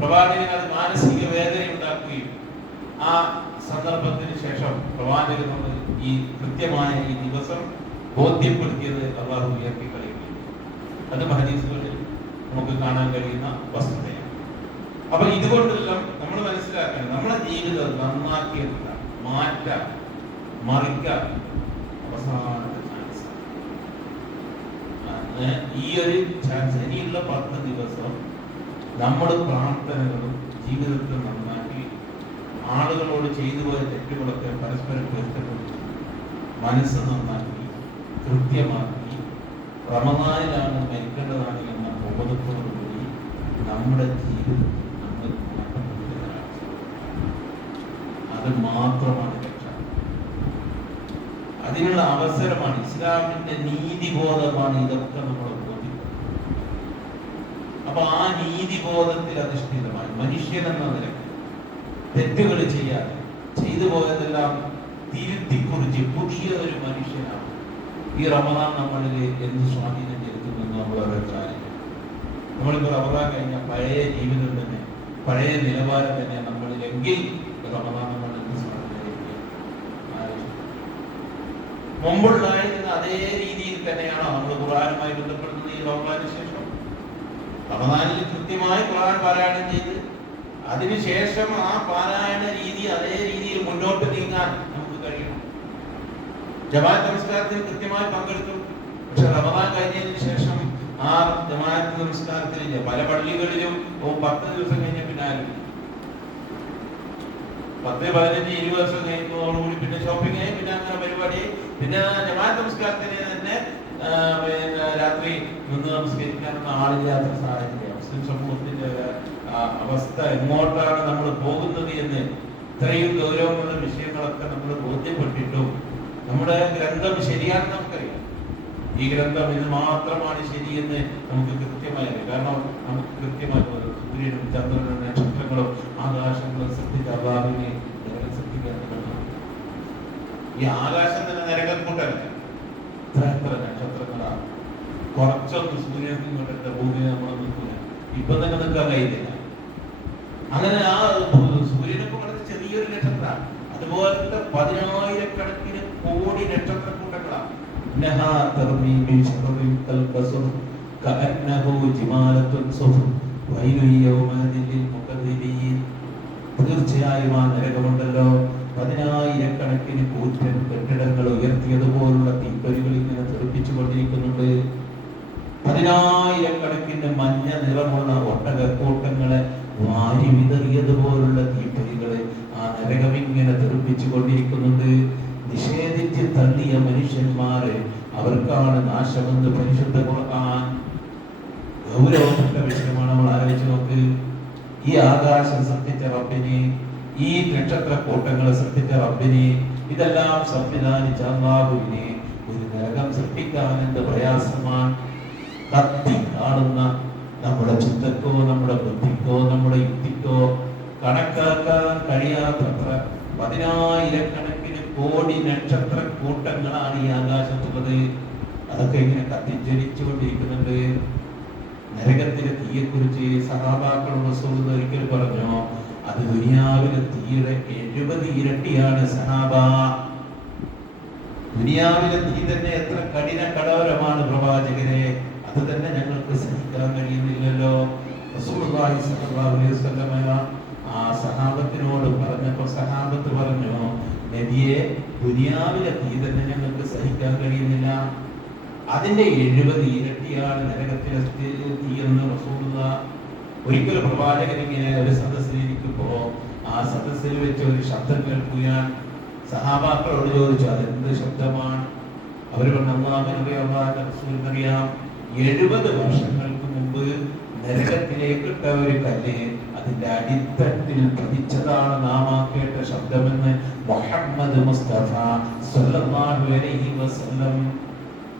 പ്രവാചകൻ അത് മാനസിക വേദന ഉണ്ടാക്കുകയും ആ സന്ദർഭത്തിന് ശേഷം പ്രവാചകനോട് ഈ കൃത്യമായ ഈ ദിവസം ബോധ്യപ്പെടുത്തിയത് അല്ലാഹു ഉയർത്തി കളയുകയും അത് ഹദീസുകളിൽ നമുക്ക് കാണാൻ കഴിയുന്ന വസ്തുതയാണ്. അപ്പൊ ഇതുകൊണ്ടെല്ലാം നമ്മൾ മനസ്സിലാക്കണം, നമ്മുടെ ജീവിതം നന്നാക്കിയെടുക്കുക, മാറ്റാം, മറിക്കാം അവസാനത്തെ ചാൻസ്. ഈ ഒരു ചാൻസ് ഇനിയുള്ള 10 ദിവസം നമ്മുടെ പ്രാർത്ഥനകളും ജീവിതത്തിൽ നന്നാക്കി ആളുകളോട് ചെയ്തു പോയ തെറ്റുകളൊക്കെ പരസ്പരം പൊരുത്തപ്പെടുത്തി മനസ്സ് നന്നാക്കി കൃത്യമാക്കി റമദാനിലാണ് മരിക്കേണ്ടതാണ് എന്ന ബോധത്തോടുകൂടി നമ്മുടെ ജീവിതത്തിൽ നമ്മൾ അത് മാത്രമാണ് രക്ഷ. അതിനുള്ള അവസരമാണ്. ഇസ്ലാമിന്റെ നീതിബോധമാണ് ഇതൊക്കെ നമ്മളെ ബോധിപ്പിക്കുന്നത്. അപ്പൊ ആ നീതിബോധത്തിൽ അധിഷ്ഠിതമായി മനുഷ്യൻ എന്ന നിലയ്ക്ക് തെറ്റുകൾ ചെയ്യാതെ ചെയ്തു പോയതെല്ലാം തിരുത്തിക്കുറിച്ച് പുതിയ ഒരു മനുഷ്യനാണ് ഈ റമദാൻ നമ്മളിൽ എന്ത് സ്വാധീനം ചെലുത്തുമെന്ന് നമ്മൾ വെച്ചാൽ നമ്മളിപ്പോൾ റമദാൻ കഴിഞ്ഞ പഴയ ജീവിതം തന്നെ, പഴയ നിലവാരം തന്നെ നമ്മളിലെങ്കിൽ റമദാൻ നമ്മൾ എന്ത് സ്വാധീനം ചെലുത്തുക? മുമ്പുണ്ടായിരുന്ന അതേ രീതിയിൽ തന്നെയാണോ നമ്മൾ ഖുർആനുമായി ബന്ധപ്പെടുന്നത് ഈ റമദാനിന് ശേഷം? റമദാനിൽ കൃത്യമായി ഖുർആൻ പാരായണം ചെയ്ത് അതിനുശേഷം ആ പാരായണ രീതി അതേ രീതിയിൽ മുന്നോട്ട് നീങ്ങാൻ നമുക്ക് കഴിയണം. ജമാഅത്ത് നമസ്കാരത്തിൽ കൃത്യമായി പങ്കെടുത്തു. പക്ഷെ റമദാൻ കഴിഞ്ഞതിന് ശേഷം ആ ജമാഅത്ത് നമസ്കാരത്തിൽ പല പള്ളികളിലും 10 ദിവസം കഴിഞ്ഞ പിന്നാലും 10, 15, 20 ദിവസം കഴിഞ്ഞതോടുകൂടി പിന്നെ ഷോപ്പിംഗ് ആയി, പിന്നെ അങ്ങനെ പരിപാടി, പിന്നെ ജമാഅത്ത് നമസ്കാരത്തിന് തന്നെ രാത്രി നിന്ന് നമസ്കരിക്കാനൊന്നും ആളില്ലാത്ത സാഹചര്യം, മുസ്ലിം സമൂഹത്തിന്റെ അവസ്ഥ എങ്ങോട്ടാണ് നമ്മൾ പോകുന്നത് എന്ന് ഇത്രയും ഗൗരവമുള്ള വിഷയങ്ങളൊക്കെ നമ്മൾ ബോധ്യപ്പെട്ടിട്ടും നമ്മുടെ ഗ്രന്ഥം ശരിയാണെന്ന് നമുക്കറിയാം. ഈ ഗ്രന്ഥം ഇത് മാത്രമാണ് ശരിയെന്ന് നമുക്ക് കൃത്യമായി അറിയാം. കാരണം നമുക്ക് കൃത്യമായി സൂര്യനും ചന്ദ്രനും നക്ഷത്രങ്ങളും ആകാശങ്ങളും സൃഷ്ടിച്ച അള്ളാഹുവിനെ നരകം സൃഷ്ടിക്കാൻ കഴിയും. ഈ ആകാശം തന്നെ നരകം കൂട്ടല്ല. എത്ര നക്ഷത്രങ്ങളാണ്. കുറച്ചൊന്ന് സൂര്യനും കൊണ്ടിട്ട് ഭൂമിയെ നമ്മൾ നിൽക്കില്ല. ഇപ്പൊ തന്നെ നിൽക്കാൻ കഴിയുന്നില്ല. അങ്ങനെ ആ സൂര്യനൊക്കെ വളരെ ചെറിയൊരു നക്ഷത്രമാണ്. അതുപോലത്തെ 10,000-കണക്കിന് കോടി നക്ഷത്രക്കൂട്ടങ്ങളാണ്. തീർച്ചയായും ആ നരകമുണ്ടല്ലോ 10,000-കണക്കിന് കൂറ്റൻ കെട്ടിടങ്ങൾ ഉയർത്തിയതുപോലുള്ള തീപ്പൊരികൾ ഇങ്ങനെ തെറിപ്പിച്ചു കൊണ്ടിരിക്കുന്നുണ്ട്. 10,000-കണക്കിന് മഞ്ഞ നിറമുള്ള ഒട്ടകക്കൂട്ടങ്ങളെ വാരി വിതറിയതുപോലുള്ള തീപ്പൊരികളെ ആ നരകം ഇങ്ങനെ തെറിപ്പിച്ചു കൊണ്ടിരിക്കുന്നുണ്ട്. നിഷേധിച്ച് തള്ളിയ മനുഷ്യന്മാര് അവർക്കാണ് നാശമെന്ന് പരിശുദ്ധ ഖുർആൻ. ഗൗരവപ്പെട്ട വിഷയമാണ്. നമ്മൾ ആലോചിച്ച് നോക്ക്. ഈ ആകാശം സൃഷ്ടിച്ച റബ്ബിനെ, ഈ നക്ഷത്രക്കൂട്ടങ്ങളെ സൃഷ്ടിച്ച റബ്ബിനെ, ഇതെല്ലാം സംവിധാനിച്ച അല്ലാഹുവിനെ ഒരു നരകം സൃഷ്ടിക്കാൻ എന്ത് പ്രയാസമാണ്. കത്തി കാണുന്ന നമ്മുടെ ചിന്തക്കോ നമ്മുടെ ബുദ്ധിക്കോ നമ്മുടെ യുക്തിക്കോ കണക്കാക്കാൻ കഴിയാത്തത്ര 10,000-കണക്കിന് കോടി നക്ഷത്ര കൂട്ടങ്ങളാണ് ഈ ആകാശത്തുള്ളത്. അതൊക്കെ ഇങ്ങനെ കത്തിജ്വലിച്ചുകൊണ്ടിരിക്കുന്നുണ്ട്. നരകത്തിലെ തീയെക്കുറിച്ച് സഹാബാക്കളും റസൂലുള്ളാഹി ഒരിക്കൽ പറഞ്ഞു, അത് ദുനിയാവിലെ തീയുടെ 70 ഇരട്ടിയാണ് സഹാബ. ദുനിയാവിലെ തീ തന്നെ എത്ര കഠിന കഠോരമാണ് പ്രവാചകരെ, അത് തന്നെ ഞങ്ങൾക്ക് സഹിക്കാൻ കഴിയുന്നില്ലല്ലോ. റസൂലുള്ളാഹി സ്വല്ലല്ലാഹു അലൈഹി വസല്ലം ആ സഹാബത്തിനോട് പറഞ്ഞപ്പോൾ സഹാബത്ത് പറഞ്ഞു, നബിയെ, ദുനിയാവിലെ തീ തന്നെ ഞങ്ങൾക്ക് സഹിക്കാൻ കഴിയുന്നില്ല, അതിന്റെ 70 ഇരട്ടിയാണ് നരകത്തിലെ തീ എന്ന് റസൂലുള്ളാഹി. ഒരിക്കൽ പ്രവാചകൻ ഇങ്ങനെ ഒരു സദസ്സിലിരിക്കുമ്പോ ആ സദസ്സിൽ വെച്ച് ഒരു ശബ്ദം കേൾക്കുകയാണ്. സഹാബാക്കളോട് ചോദിച്ചു, അതെന്ത് ശബ്ദമാണ്? അവർ പറഞ്ഞു, അല്ലാഹുവിന്റെ റസൂലിനറിയാം, 70 വർഷങ്ങൾക്ക് മുമ്പ് നരകത്തിലേക്ക് ഇട്ട ഒരു കല്ല് അതിന്റെ അടിത്തട്ടിൽ പതിച്ചതാണ് നാം കേട്ട ശബ്ദമെന്ന് മുഹമ്മദ് മുസ്തഫ സ്വല്ലല്ലാഹു അലൈഹി വസല്ലം.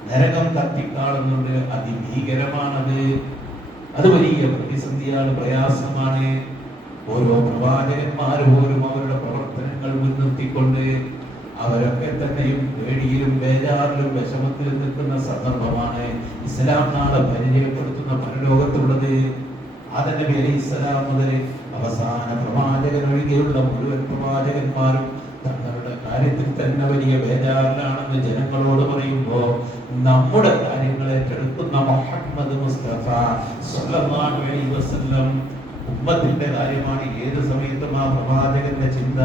നരകം കത്തിക്കാളുന്നുണ്ട്, അതിഭീകരമാണത്. അത് വലിയ പ്രതിസന്ധിയാണ്, പ്രയാസമാണ്. ഓരോ പ്രവാചകന്മാർ പോലും അവരുടെ പ്രവർത്തനങ്ങൾ മുൻനിർത്തിക്കൊണ്ട് അവരൊക്കെ തന്നെയും പേടിയിലും ബേജാറിലും വിഷമത്തിലും നിൽക്കുന്ന സന്ദർഭമാണ് ഇസ്ലാം നാളെ പരിചയപ്പെടുത്തുന്ന പരലോകത്തുള്ളത്. ആദം നബി അലൈഹിസ്സലാം മുതൽ അവസാന പ്രവാചകൻ ഒഴികെയുള്ള മുഴുവൻ പ്രവാചകന്മാരും തങ്ങളുടെ കാര്യത്തിൽ തന്നെ വലിയ ബേജാറിലാണെന്ന് ജനങ്ങളോട് പറയുമ്പോ നമ്മുടെ കാര്യങ്ങൾ ഏറ്റെടുക്കുന്ന മുഹമ്മദ് മുസ്തഫ സ്വല്ലല്ലാഹു അലൈഹി വസല്ലം ഉമ്മത്തിന്റെ കാര്യമാണ് ഏത് സമയത്തും ആ പ്രവാചകന്റെ ചിന്ത.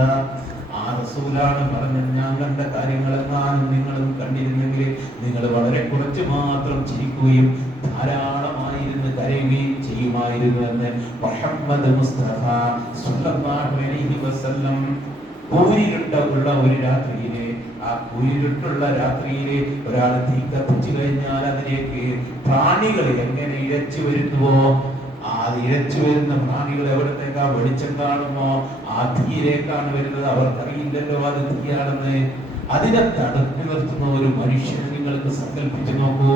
ആ റസൂലാണ് പറഞ്ഞത്, ഞാൻ കണ്ട കാര്യങ്ങളെങ്ങാനും നിങ്ങളും കണ്ടിരുന്നെങ്കിൽ നിങ്ങൾ വളരെ കുറച്ച് മാത്രം ചിരിക്കുകയും ധാരാളമായിരുന്നു കരയുകയും ചെയ്യുമായിരുന്നു എന്ന് മുഹമ്മദ് മുസ്തഫ സ്വല്ലല്ലാഹു അലൈഹി വസല്ലം. കൂരിരുട്ടുള്ള ഒരു രാത്രിയിലെ, ആ കൂരിരുട്ടുള്ള രാത്രിയിലെ ഒരാൾ തീ കത്തിച്ചു കഴിഞ്ഞാൽ അതിലേക്ക് പ്രാണികൾ എങ്ങനെ ഇഴച്ചു വരുന്നുവോ, ആ ഇഴച്ചു വരുന്ന പ്രാണികൾ എവിടത്തേക്കാ വെളിച്ചം കാണുമോ ആ തീയിലേക്കാണ് വരുന്നത്. അവർക്കറിയില്ലല്ലോ അത് തീയാണെന്ന്. അതിനെ തടുത്തു നിർത്തുന്ന ഒരു മനുഷ്യനെ നിങ്ങൾക്ക് സങ്കല്പിച്ചു നോക്കൂ.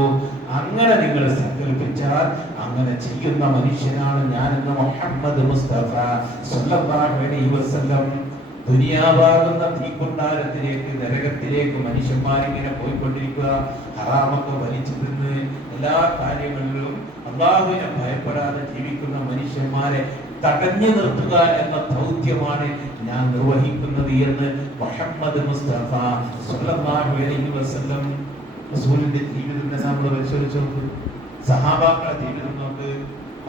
അങ്ങനെ നിങ്ങൾ സങ്കല്പിച്ചാൽ അങ്ങനെ ചെയ്യുന്ന മനുഷ്യനാണ് ഞാനെന്ന് മുഹമ്മദ് മുസ്തഫ സ്വല്ലല്ലാഹു അലൈഹി വസല്ലം. ദുനിയാവാകുന്ന തീക്കുണ്ടാരത്തിലേക്ക്, നരകത്തിലേക്ക് മനുഷ്യന്മാരിങ്ങനെ പോയിക്കൊണ്ടിരിക്കുക. ഹറാമൊക്കെ വലിച്ചു തിന്ന് എല്ലാ കാര്യങ്ങളിലും അല്ലാഹുവിനെ ഭയപ്പെടാതെ ജീവിക്കുന്ന മനുഷ്യന്മാരെ തടഞ്ഞു നിർത്തുക എന്ന ദൗത്യമാണ് ഞാൻ നിർവഹിക്കുന്നത് എന്ന് മുഹമ്മദ് മുസ്തഫ സ്വല്ലല്ലാഹു അലൈഹി വസല്ലം. റസൂലിന്റെ ജീവിതം തന്നെ നമ്മൾ പരിശോധിച്ചു നോക്ക്, സഹാബാക്കളുടെ ജീവിതം നോക്ക്,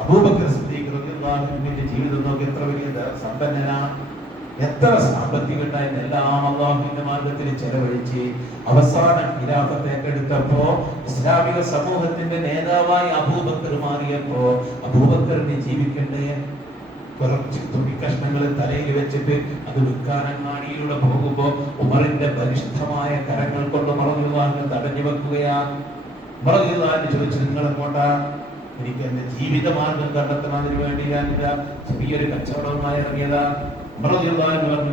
അബൂബക്കർ സിദ്ദീഖ് റളിയല്ലാഹു അൻഹുവിന്റെ ജീവിതം നോക്ക്. എത്ര വലിയ സമ്പന്നനാണ്, എത്ര സാമ്പത്തികം ഉണ്ടായിരുന്നു, എല്ലാം അല്ലാഹുവിന്റെ മാർഗത്തിൽ ചെലവഴിച്ച് അവസാനം ഖിലാഫത്ത് ഏറ്റെടുത്തപ്പോ ഇസ്ലാമിക സമൂഹത്തിന്റെ നേതാവായി അബൂബക്കർ മാറിയപ്പോ അബൂബക്കറിന് ജീവിക്കണ്ടേ? കുറച്ച് തുണിക്കഷ്ണങ്ങൾ തലയിൽ വെച്ചിട്ട് അത് വിൽക്കാനങ്ങാടിയിലൂടെ പോകുമ്പോ ഉമറിന്റെ ബലിഷ്ഠമായ കരങ്ങൾ കൊണ്ട് മറന്നുവാങ്ങ് തടഞ്ഞു വെക്കുകയാണ്. ചോദിച്ചു, നിങ്ങൾ എങ്ങോട്ടാ? എനിക്ക് എന്റെ ജീവിത മാർഗം കണ്ടെത്തുന്നതിന് വേണ്ടി ഞാൻ ചെറിയൊരു കച്ചവടവുമായി ഇറങ്ങിയതാ. പറഞ്ഞു,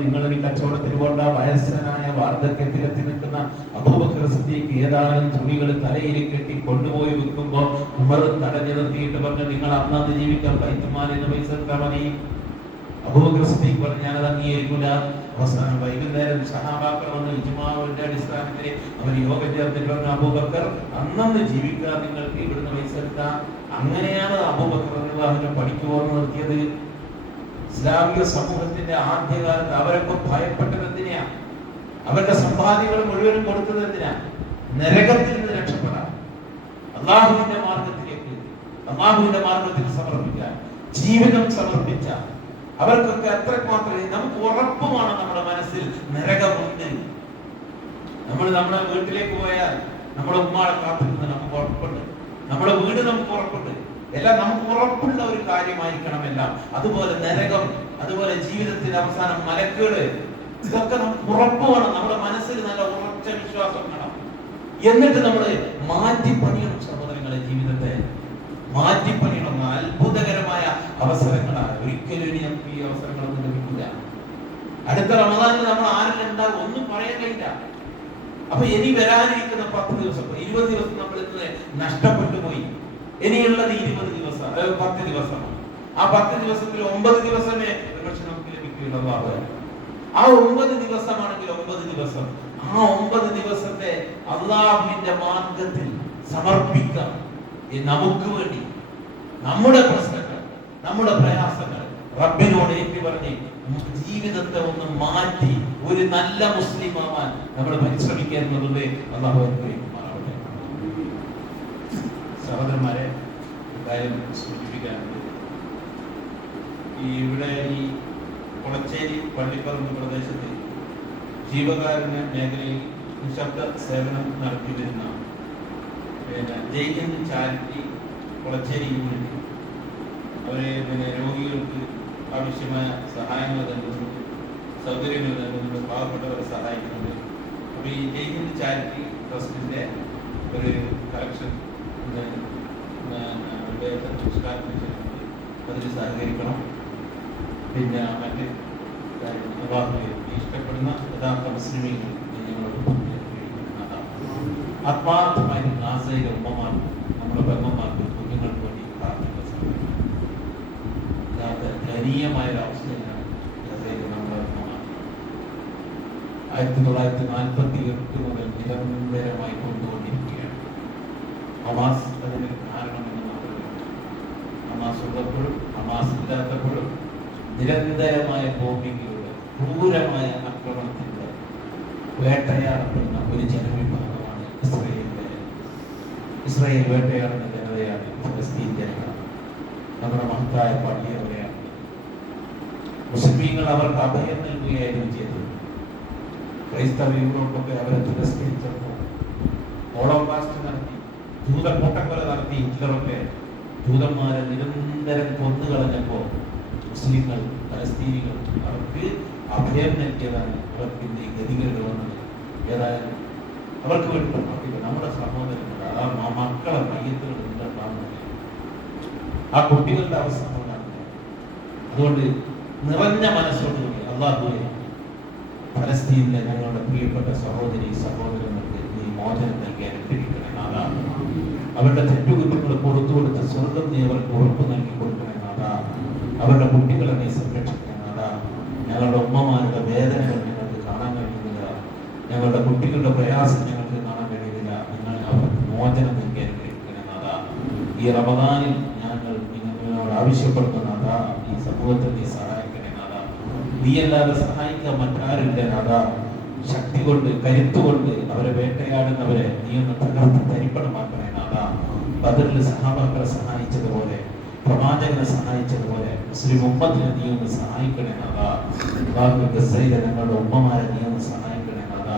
നിങ്ങൾ ഈ കച്ചവടത്തിന് പോണ്ട. വയസ്സനായ വാർദ്ധക്യത്തിലെത്തി നിൽക്കുന്ന അബൂബക്കർ സിദ്ദീഖ് ഏതാനും തുണികൾ തലയിൽ കെട്ടി കൊണ്ടുപോയി വെക്കുമ്പോ ഉമർ തടഞ്ഞു നിർത്തിയിട്ട് പറഞ്ഞു, നിങ്ങൾ അന്നന്ന് ജീവിക്കാൻ ബൈത്തുമാലിന് പൈസ എടുത്താൽ മതി. അബൂബക്കർ സിദ്ദീഖ് പറഞ്ഞു, ഞാനത് അംഗീകരിക്കില്ല. അവസാനം വൈകുന്നേരം സഹാബാക്കൾ വന്ന് ഇജ്മാവിന്റെ അടിസ്ഥാനത്തിൽ അവർ യോഗം ചേർത്തിട്ട് പറഞ്ഞു, അബൂബക്കർ അന്നന്ന് ജീവിക്കാൻ നിങ്ങൾക്ക് ഇവിടുന്ന് പൈസ എടുക്കാം. അങ്ങനെയാണ് അബൂബക്കർ റളിയല്ലാഹു പണിക്ക് പോകുന്ന നിർത്തിയത്. ഇസ്ലാമിക സമൂഹത്തിന്റെ ആദ്യകാലത്ത് അവരൊക്കെ ഭയപ്പെട്ടത് എന്തിനാ? അവരുടെ സമ്പാദ്യങ്ങൾ മുഴുവനും കൊടുത്തത് എന്തിനാ? നരകത്തിൽ നിന്ന് രക്ഷപ്പെടാൻ, അള്ളാഹുവിന്റെ മാർഗത്തിൽ സമർപ്പിക്കാൻ, ജീവിതം സമർപ്പിച്ച അവർക്കൊക്കെ അത്രമാത്രമേ നമുക്ക് ഉറപ്പുമാണ് നമ്മുടെ മനസ്സിൽ നരകമുണ്ട്. നമ്മുടെ വീട്ടിലേക്ക് പോയാൽ നമ്മുടെ ഉമ്മാളെ കാത്തിരുന്ന് നമുക്ക് ഉറപ്പുണ്ട്, നമ്മുടെ വീട് നമുക്ക് ഉറപ്പുണ്ട്. എല്ലാം നമുക്ക് ഉറപ്പുള്ള ഒരു കാര്യമായിരിക്കണം എല്ലാം. അതുപോലെ നരകം, അതുപോലെ ജീവിതത്തിന്റെ അവസാനം മലക്കുകള്, ഇതൊക്കെ നമുക്ക് ഉറപ്പ് വേണം. നമ്മുടെ മനസ്സിൽ നല്ല ഉറച്ച വിശ്വാസം വേണം. എന്നിട്ട് നമ്മൾ മാറ്റിപ്പണിയണം സഹോദരങ്ങളെ. ജീവിതത്തെ മാറ്റിപ്പണിയണം. അത്ഭുതകരമായ അവസരങ്ങളാണ്. ഒരിക്കലും ഇനി നമുക്ക് ഈ അവസരങ്ങളൊന്നും ലഭിക്കില്ല. അടുത്ത റമദാനിൽ നമ്മൾ ആരിലുണ്ടാവും ഒന്നും പറയാൻ കഴിയില്ല. അപ്പൊ ഇനി വരാനിരിക്കുന്ന 10 ദിവസം 20 ദിവസം നമ്മൾ ഇന്ന് നഷ്ടപ്പെട്ടു പോയി. ഇനിയുള്ളത് 20 ദിവസം 10 ദിവസമാണ്. ആ 10 ദിവസത്തിൽ 9 ദിവസമേ ഒരുപക്ഷെ നമുക്ക് ലഭിക്കുകയുള്ളൂ. ആ 9 ദിവസമാണെങ്കിൽ 9 ദിവസം, ആ 9 ദിവസത്തെ അള്ളാഹുവിന്റെ മാർഗത്തിൽ സമർപ്പിക്കാം. നമുക്ക് വേണ്ടി നമ്മുടെ പ്രശ്നങ്ങൾ, നമ്മുടെ പ്രയാസങ്ങൾ റബ്ബിനോട് ഏറ്റുപറഞ്ഞ് ജീവിതത്തെ ഒന്ന് മാറ്റി ഒരു നല്ല മുസ്ലിം ആവാൻ നമ്മൾ പരിശ്രമിക്കേണ്ടതുണ്ട്. അള്ളാഹു അനുഗ്രഹിക്കുമാറാവട്ടെ. സഹോദരന്മാരെ, കാര്യം സൂചിപ്പിക്കാനുണ്ട്. ഇവിടെ ഈ കൊളച്ചേരി പള്ളിപ്പറമ്പ് പ്രദേശത്ത് ജീവകാരുണ്യ മേഖലയിൽ നിശബ്ദ സേവനം നടത്തി വരുന്ന ജയ്ഹിന്ദ് ചാരിറ്റി കൊളച്ചേരി യൂണിറ്റ് അവരെ രോഗികൾക്ക് ആവശ്യമായ സഹായങ്ങൾ നൽകുന്നുണ്ട്, സൗകര്യങ്ങൾ നൽകുന്നുണ്ട്, പാവപ്പെട്ടവരെ സഹായിക്കുന്നുണ്ട്. അപ്പോൾ ഈ ജയ്ഹിന്ദ് ചാരിറ്റി ട്രസ്റ്റിന്റെ ഒരു കളക്ഷൻ അതിൽ സഹകരിക്കണം. പിന്നെ മറ്റ് ഇഷ്ടപ്പെടുന്ന യഥാർത്ഥ മുസ്ലിമീങ്ങൾ ആത്മാർത്ഥമായി നാസയിലെ ഉമ്മമാർക്ക്, നമ്മുടെ പെമ്മമാർക്ക്, കുഞ്ഞുങ്ങൾക്ക് വേണ്ടി പ്രാർത്ഥിക്കുന്ന ദയനീയമായ ഒരു അവസ്ഥയാണ് നമ്മുടെ ഉമ്മമാർ. 1948 മുതൽ നിരന്തരമായി കൊണ്ടുകൊണ്ടിരിക്കുകയാണ്. ഹമാസ് അതിന് കാരണമെന്ന് മാത്രമല്ല, ഹമാസ് ഉള്ളപ്പോഴും ഹമാസ് ഇല്ലാത്തപ്പോഴും നിരന്തരമായ ബോംബിങ്ങിലൂടെ, ക്രൂരമായ ആക്രമണത്തിലൂടെ വേട്ടയാടപ്പെടുന്ന ഒരു ജനവിഭാഗമാണ് ഇസ്രായേൽ വേട്ടയാടുന്ന ജനതയാണ് ഫലസ്തീൻ ജനത. നമ്മുടെ മഹത്തായ പള്ളി അവരെയാണ്. മുസ്ലിമീങ്ങൾ അവർക്ക് അഭയം നൽകുകയായിരുന്നു ചെയ്തത്. ക്രൈസ്തവ യൂറോപ്പൊക്കെ അവരെ തിരസ്കരിച്ചപ്പോൾ ഹോളോകാസ്റ്റ് നടത്തി, ജൂത കൂട്ടക്കൊല നടത്തി ഹിറ്റ്ലറൊക്കെ ജൂതന്മാരെ നിരന്തരം കൊന്നുകളഞ്ഞപ്പോൾ മുസ്ലിങ്ങൾ, പലസ്തീനികൾ അവർക്ക് അഭയം നൽകിയതാണ്. അവർക്ക് ഇന്ന് ഈ ഗതികേട് വന്നത്. ഏതായാലും അവർക്ക് വേണ്ടി പ്രവർത്തിക്കുക. നമ്മുടെ സഹോദരങ്ങൾ, ആ മക്കളെ മയ്യത്തുകൾ നിങ്ങൾ കാണുന്നില്ല. ആ കുട്ടികളുടെ അവസ്ഥ കാണുന്നില്ല. അതുകൊണ്ട് നിറഞ്ഞ മനസ്സോടുകൂടി അല്ലാഹുവേ, ഫലസ്തീനിലെ ഞങ്ങളുടെ പ്രിയപ്പെട്ട സഹോദരി സഹോദരങ്ങൾക്ക് നീ മോചനം നൽകി അനുഗ്രഹിക്കണേ നാഥാ. അവരുടെ തെറ്റുകുറ്റങ്ങൾ കൊടുത്തു കൊടുത്ത് സ്വർഗം നീ അവർക്ക് ഉറപ്പ് നൽകി കൊടുക്കണേ നാഥാ. അവരുടെ കുട്ടികളെ നീ സംരക്ഷിക്കണേ നാഥാ. ഞങ്ങളുടെ ഉമ്മമാരുടെ വേദനകൾ ഞങ്ങൾക്ക് കാണാൻ കഴിയുന്നില്ല. ഞങ്ങളുടെ കുട്ടികളുടെ പ്രയാസം ഞങ്ങൾക്ക് കാണാൻ കഴിയുന്നില്ല. നിങ്ങൾ അവർക്ക് മോചനം നൽകി അനുഗ്രഹിക്കണേ നാഥാ. ഈ റമദാനിൽ ഞങ്ങൾ നിങ്ങളോട് ആവശ്യപ്പെടുന്ന നാഥാ, ഈ സമൂഹത്തെ നീ സഹായിക്കണേ നാഥാ. നീ അല്ലാതെ സഹായിക്കാൻ മറ്റാരില്ല നാഥാ. ശക്തി കൊണ്ട്, കരുത്തുകൊണ്ട് അവരെ വേട്ടയാടുന്നവരെ നീ ഒന്ന് തകർത്ത് തരിപ്പണമാക്കണേ നാഥാ. ബദറിൽ സഹാബാക്കളെ സഹായിച്ചതുപോലെ, പ്രവാചകനെ സഹായിച്ചതുപോലെ മുസ്ലിം ഉമ്മത്തിനെ നീ ഒന്ന് സഹായിക്കണേ നാഥാ. ഗസയിലെ ഞങ്ങളുടെ ഉമ്മമാരെ നീ ഒന്ന് സഹായിക്കണേ നാഥാ.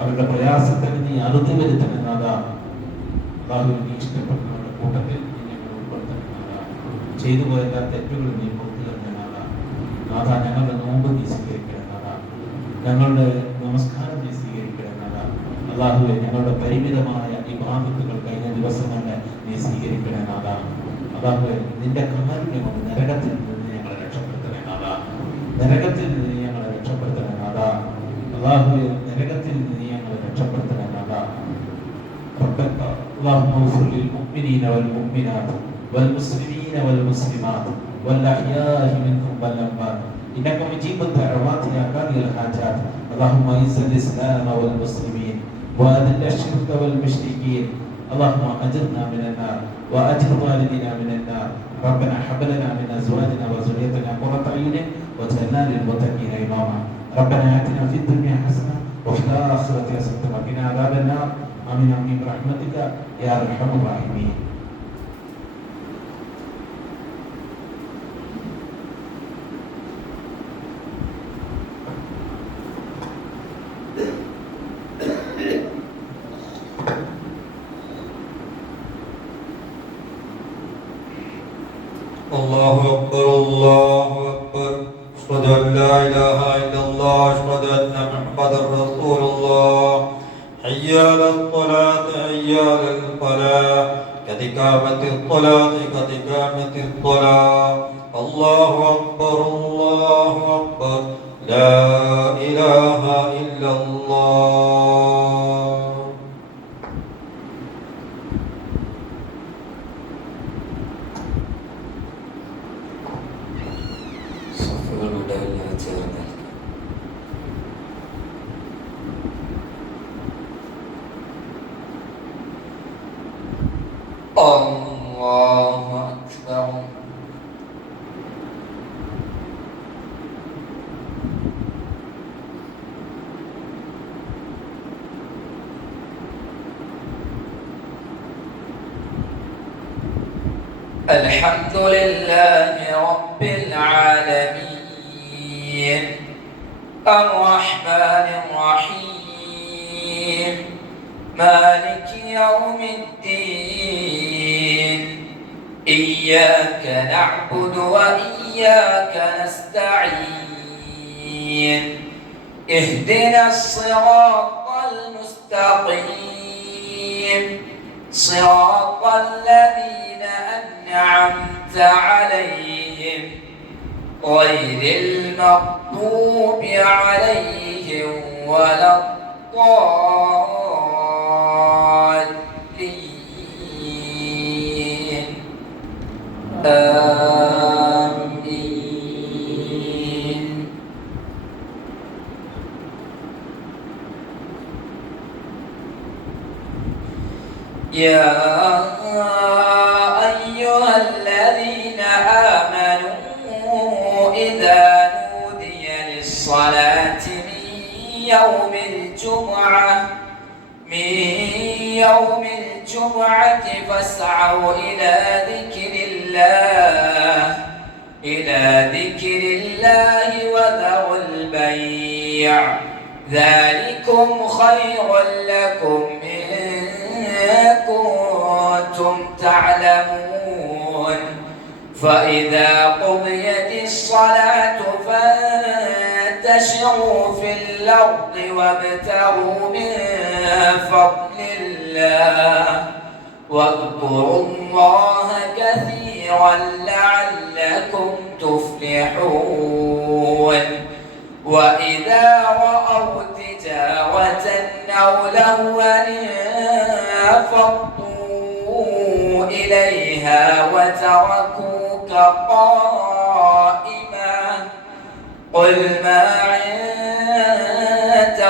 അവരുടെ പ്രയാസത്തിന് നീ അറുതി വരുത്തണേ നാഥാ. നീ ഇഷ്ടപ്പെടുന്നവരുടെ കൂട്ടത്തിൽ നീ ഞങ്ങൾ ഉൾപ്പെടുത്തണേ നാഥാ. ചെയ്തു പോയ എല്ലാ തെറ്റുകളും നീ പുറത്തു തരണേ നാഥാ. നാഥാ, ഞങ്ങളുടെ നോമ്പ് നീ സ്വീകരിക്കണേ നാഥാ. ഞങ്ങളുടെ നമസ്കാരം നീ സ്വീകരിക്കണേ നാഥാ. അല്ലാഹുവേ, ഞങ്ങളുടെ പരിമിതമായ ഈ ബാധ്യതകൾ കഴിഞ്ഞ ദിവസങ്ങളെ നീ സ്വീകരിക്കണേ നാഥ. അതാഹുവേ, നിന്റെ കാരുണ്യം കൊണ്ട് നരകത്തിൽ നിന്ന് ഞങ്ങളെ രക്ഷപ്പെടുത്തണേ നാഥ. നരകത്തിൽ നിന്ന് ഞങ്ങളെ രക്ഷപ്പെടുത്തണേ നാഥ. അല്ലാഹുവേ, നരകത്തിൽ നിന്ന് ഞങ്ങളെ രക്ഷപ്പെടുത്തണേ നാഥ. اللهم اغفر للمؤمنين والمؤمنات والمسلمين والمسلمات والأحياء منهم والأموات إنك مجيب الدعوات يا قاضي الحاجات. اللهم أعز الإسلام والمسلمين وأذل الشرك والمشركين. اللهم أجرنا من النار وأجر والدنا من النار. ربنا هب لنا من أزواجنا وذريتنا قرة أعين واجعلنا للمتقين إماما. ربنا آتنا في الدنيا حسنة وفي الآخرة حسنة وقنا عذاب النار. آمين آمين برحمتك يا أرحم الراحمين. الله أكبر الله أكبر أشهد أن لا إله إلا الله أشهد أن محمدا رسول الله حي على الصلاة حي على الفلاح قد قامت الصلاة قد قامت الصلاة الله أكبر الله أكبر لا إله إلا الله. الله أكبر. الحمد لله رب العالمين الرحمن الرحيم مالك يوم الدين إياك نعبد وإياك نستعين اهدنا الصراط المستقيم صراط الذين أنعمت عليهم غير المغضوب عليهم ولا الضالين آمين. يا أيها الذين آمنوا إذا نودي للصلاة من يوم الجمعة فاسعوا إلى ذكر الله وذروا البيع ذلكم خير لكم إن كنتم تعلمون. فإذا قضيت الصلاة فانتشروا في الأرض وابتغوا من فضل الله واذكروا الله كثيرا لعلكم تفلحون. وإذا رأوا تجارة أو لهوا انفضوا إليها وتركوك قائما قل ما عند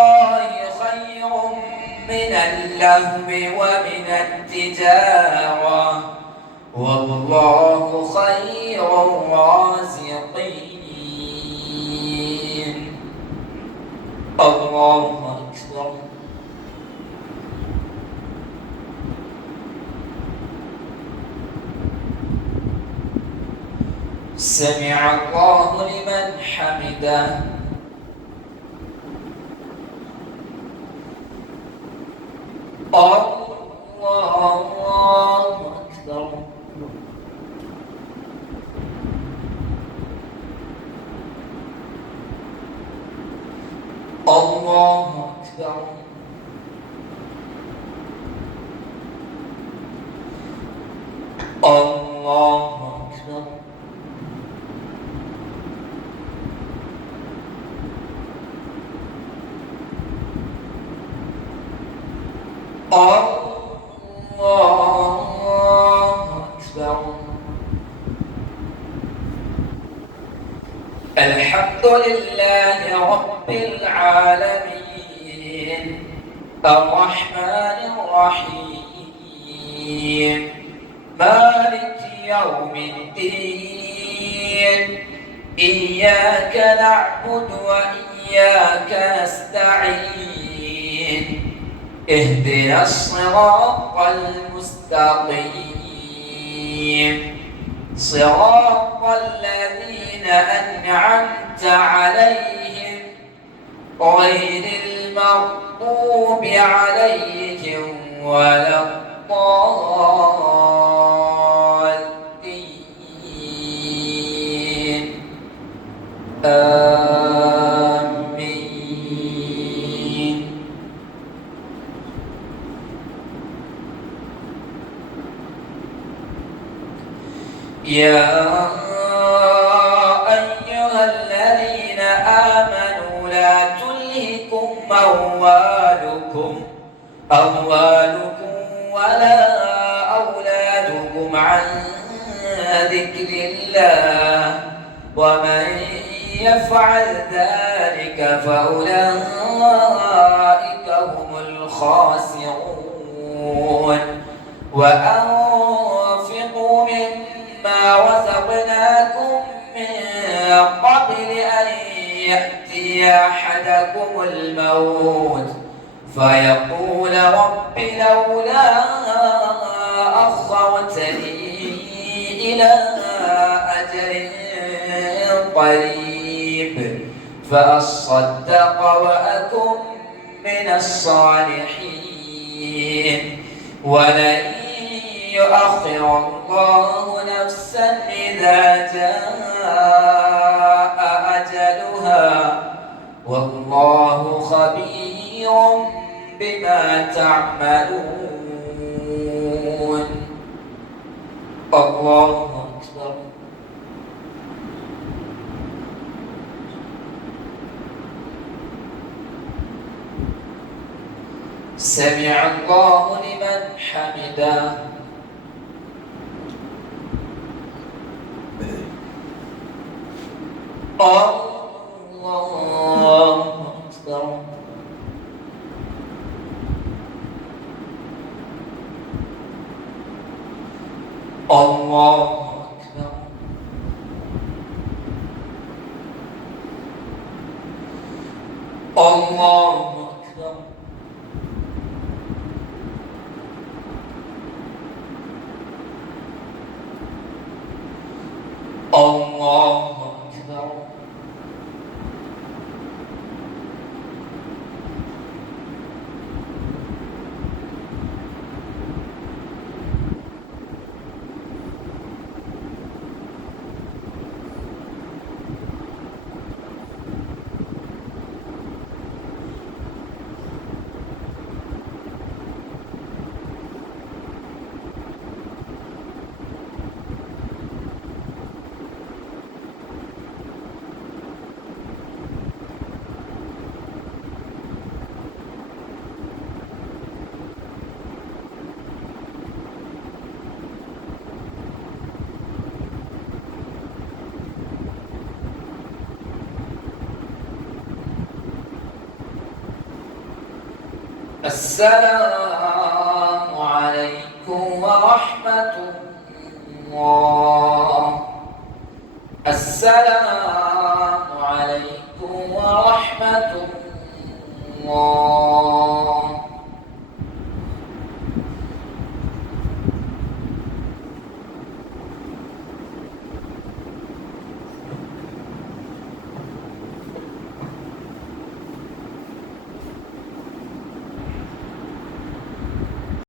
الله خير من اللهو ومن التجارة والله خير الرازقين. الله أكبر. سمع الله لمن حمده. الله أكبر. الله أكبر. الحمد لله رب العالمين الرحمن الرحيم مالك يوم الدين إياك نعبد وإياك نستعين اهدنا الصراط المستقيم صراط الذين أنعمت عليهم غير المغضوب عليهم ولا الضالين آمين. يا أيها الذين آمنوا لا تلهكم أموالكم ولا أولادكم عن ذكر الله ومن يفعل ذلك فأولئك هم الخاسرون. وأنفقوا مما رزقناكم من قبل أن يأتي أحدكم الموت فيقول رب لولا أخرتني إلى أجل قريب فأصدق وأكن من الصالحين ولن يؤخر الله نفسا إذا جاء أجلها والله خبير بما تعملون. الله أكبر. سمع الله لمن حمده. الله أكبر. الله أكبر. الله أكبر. الله أكبر. السلام عليكم ورحمة الله. السلام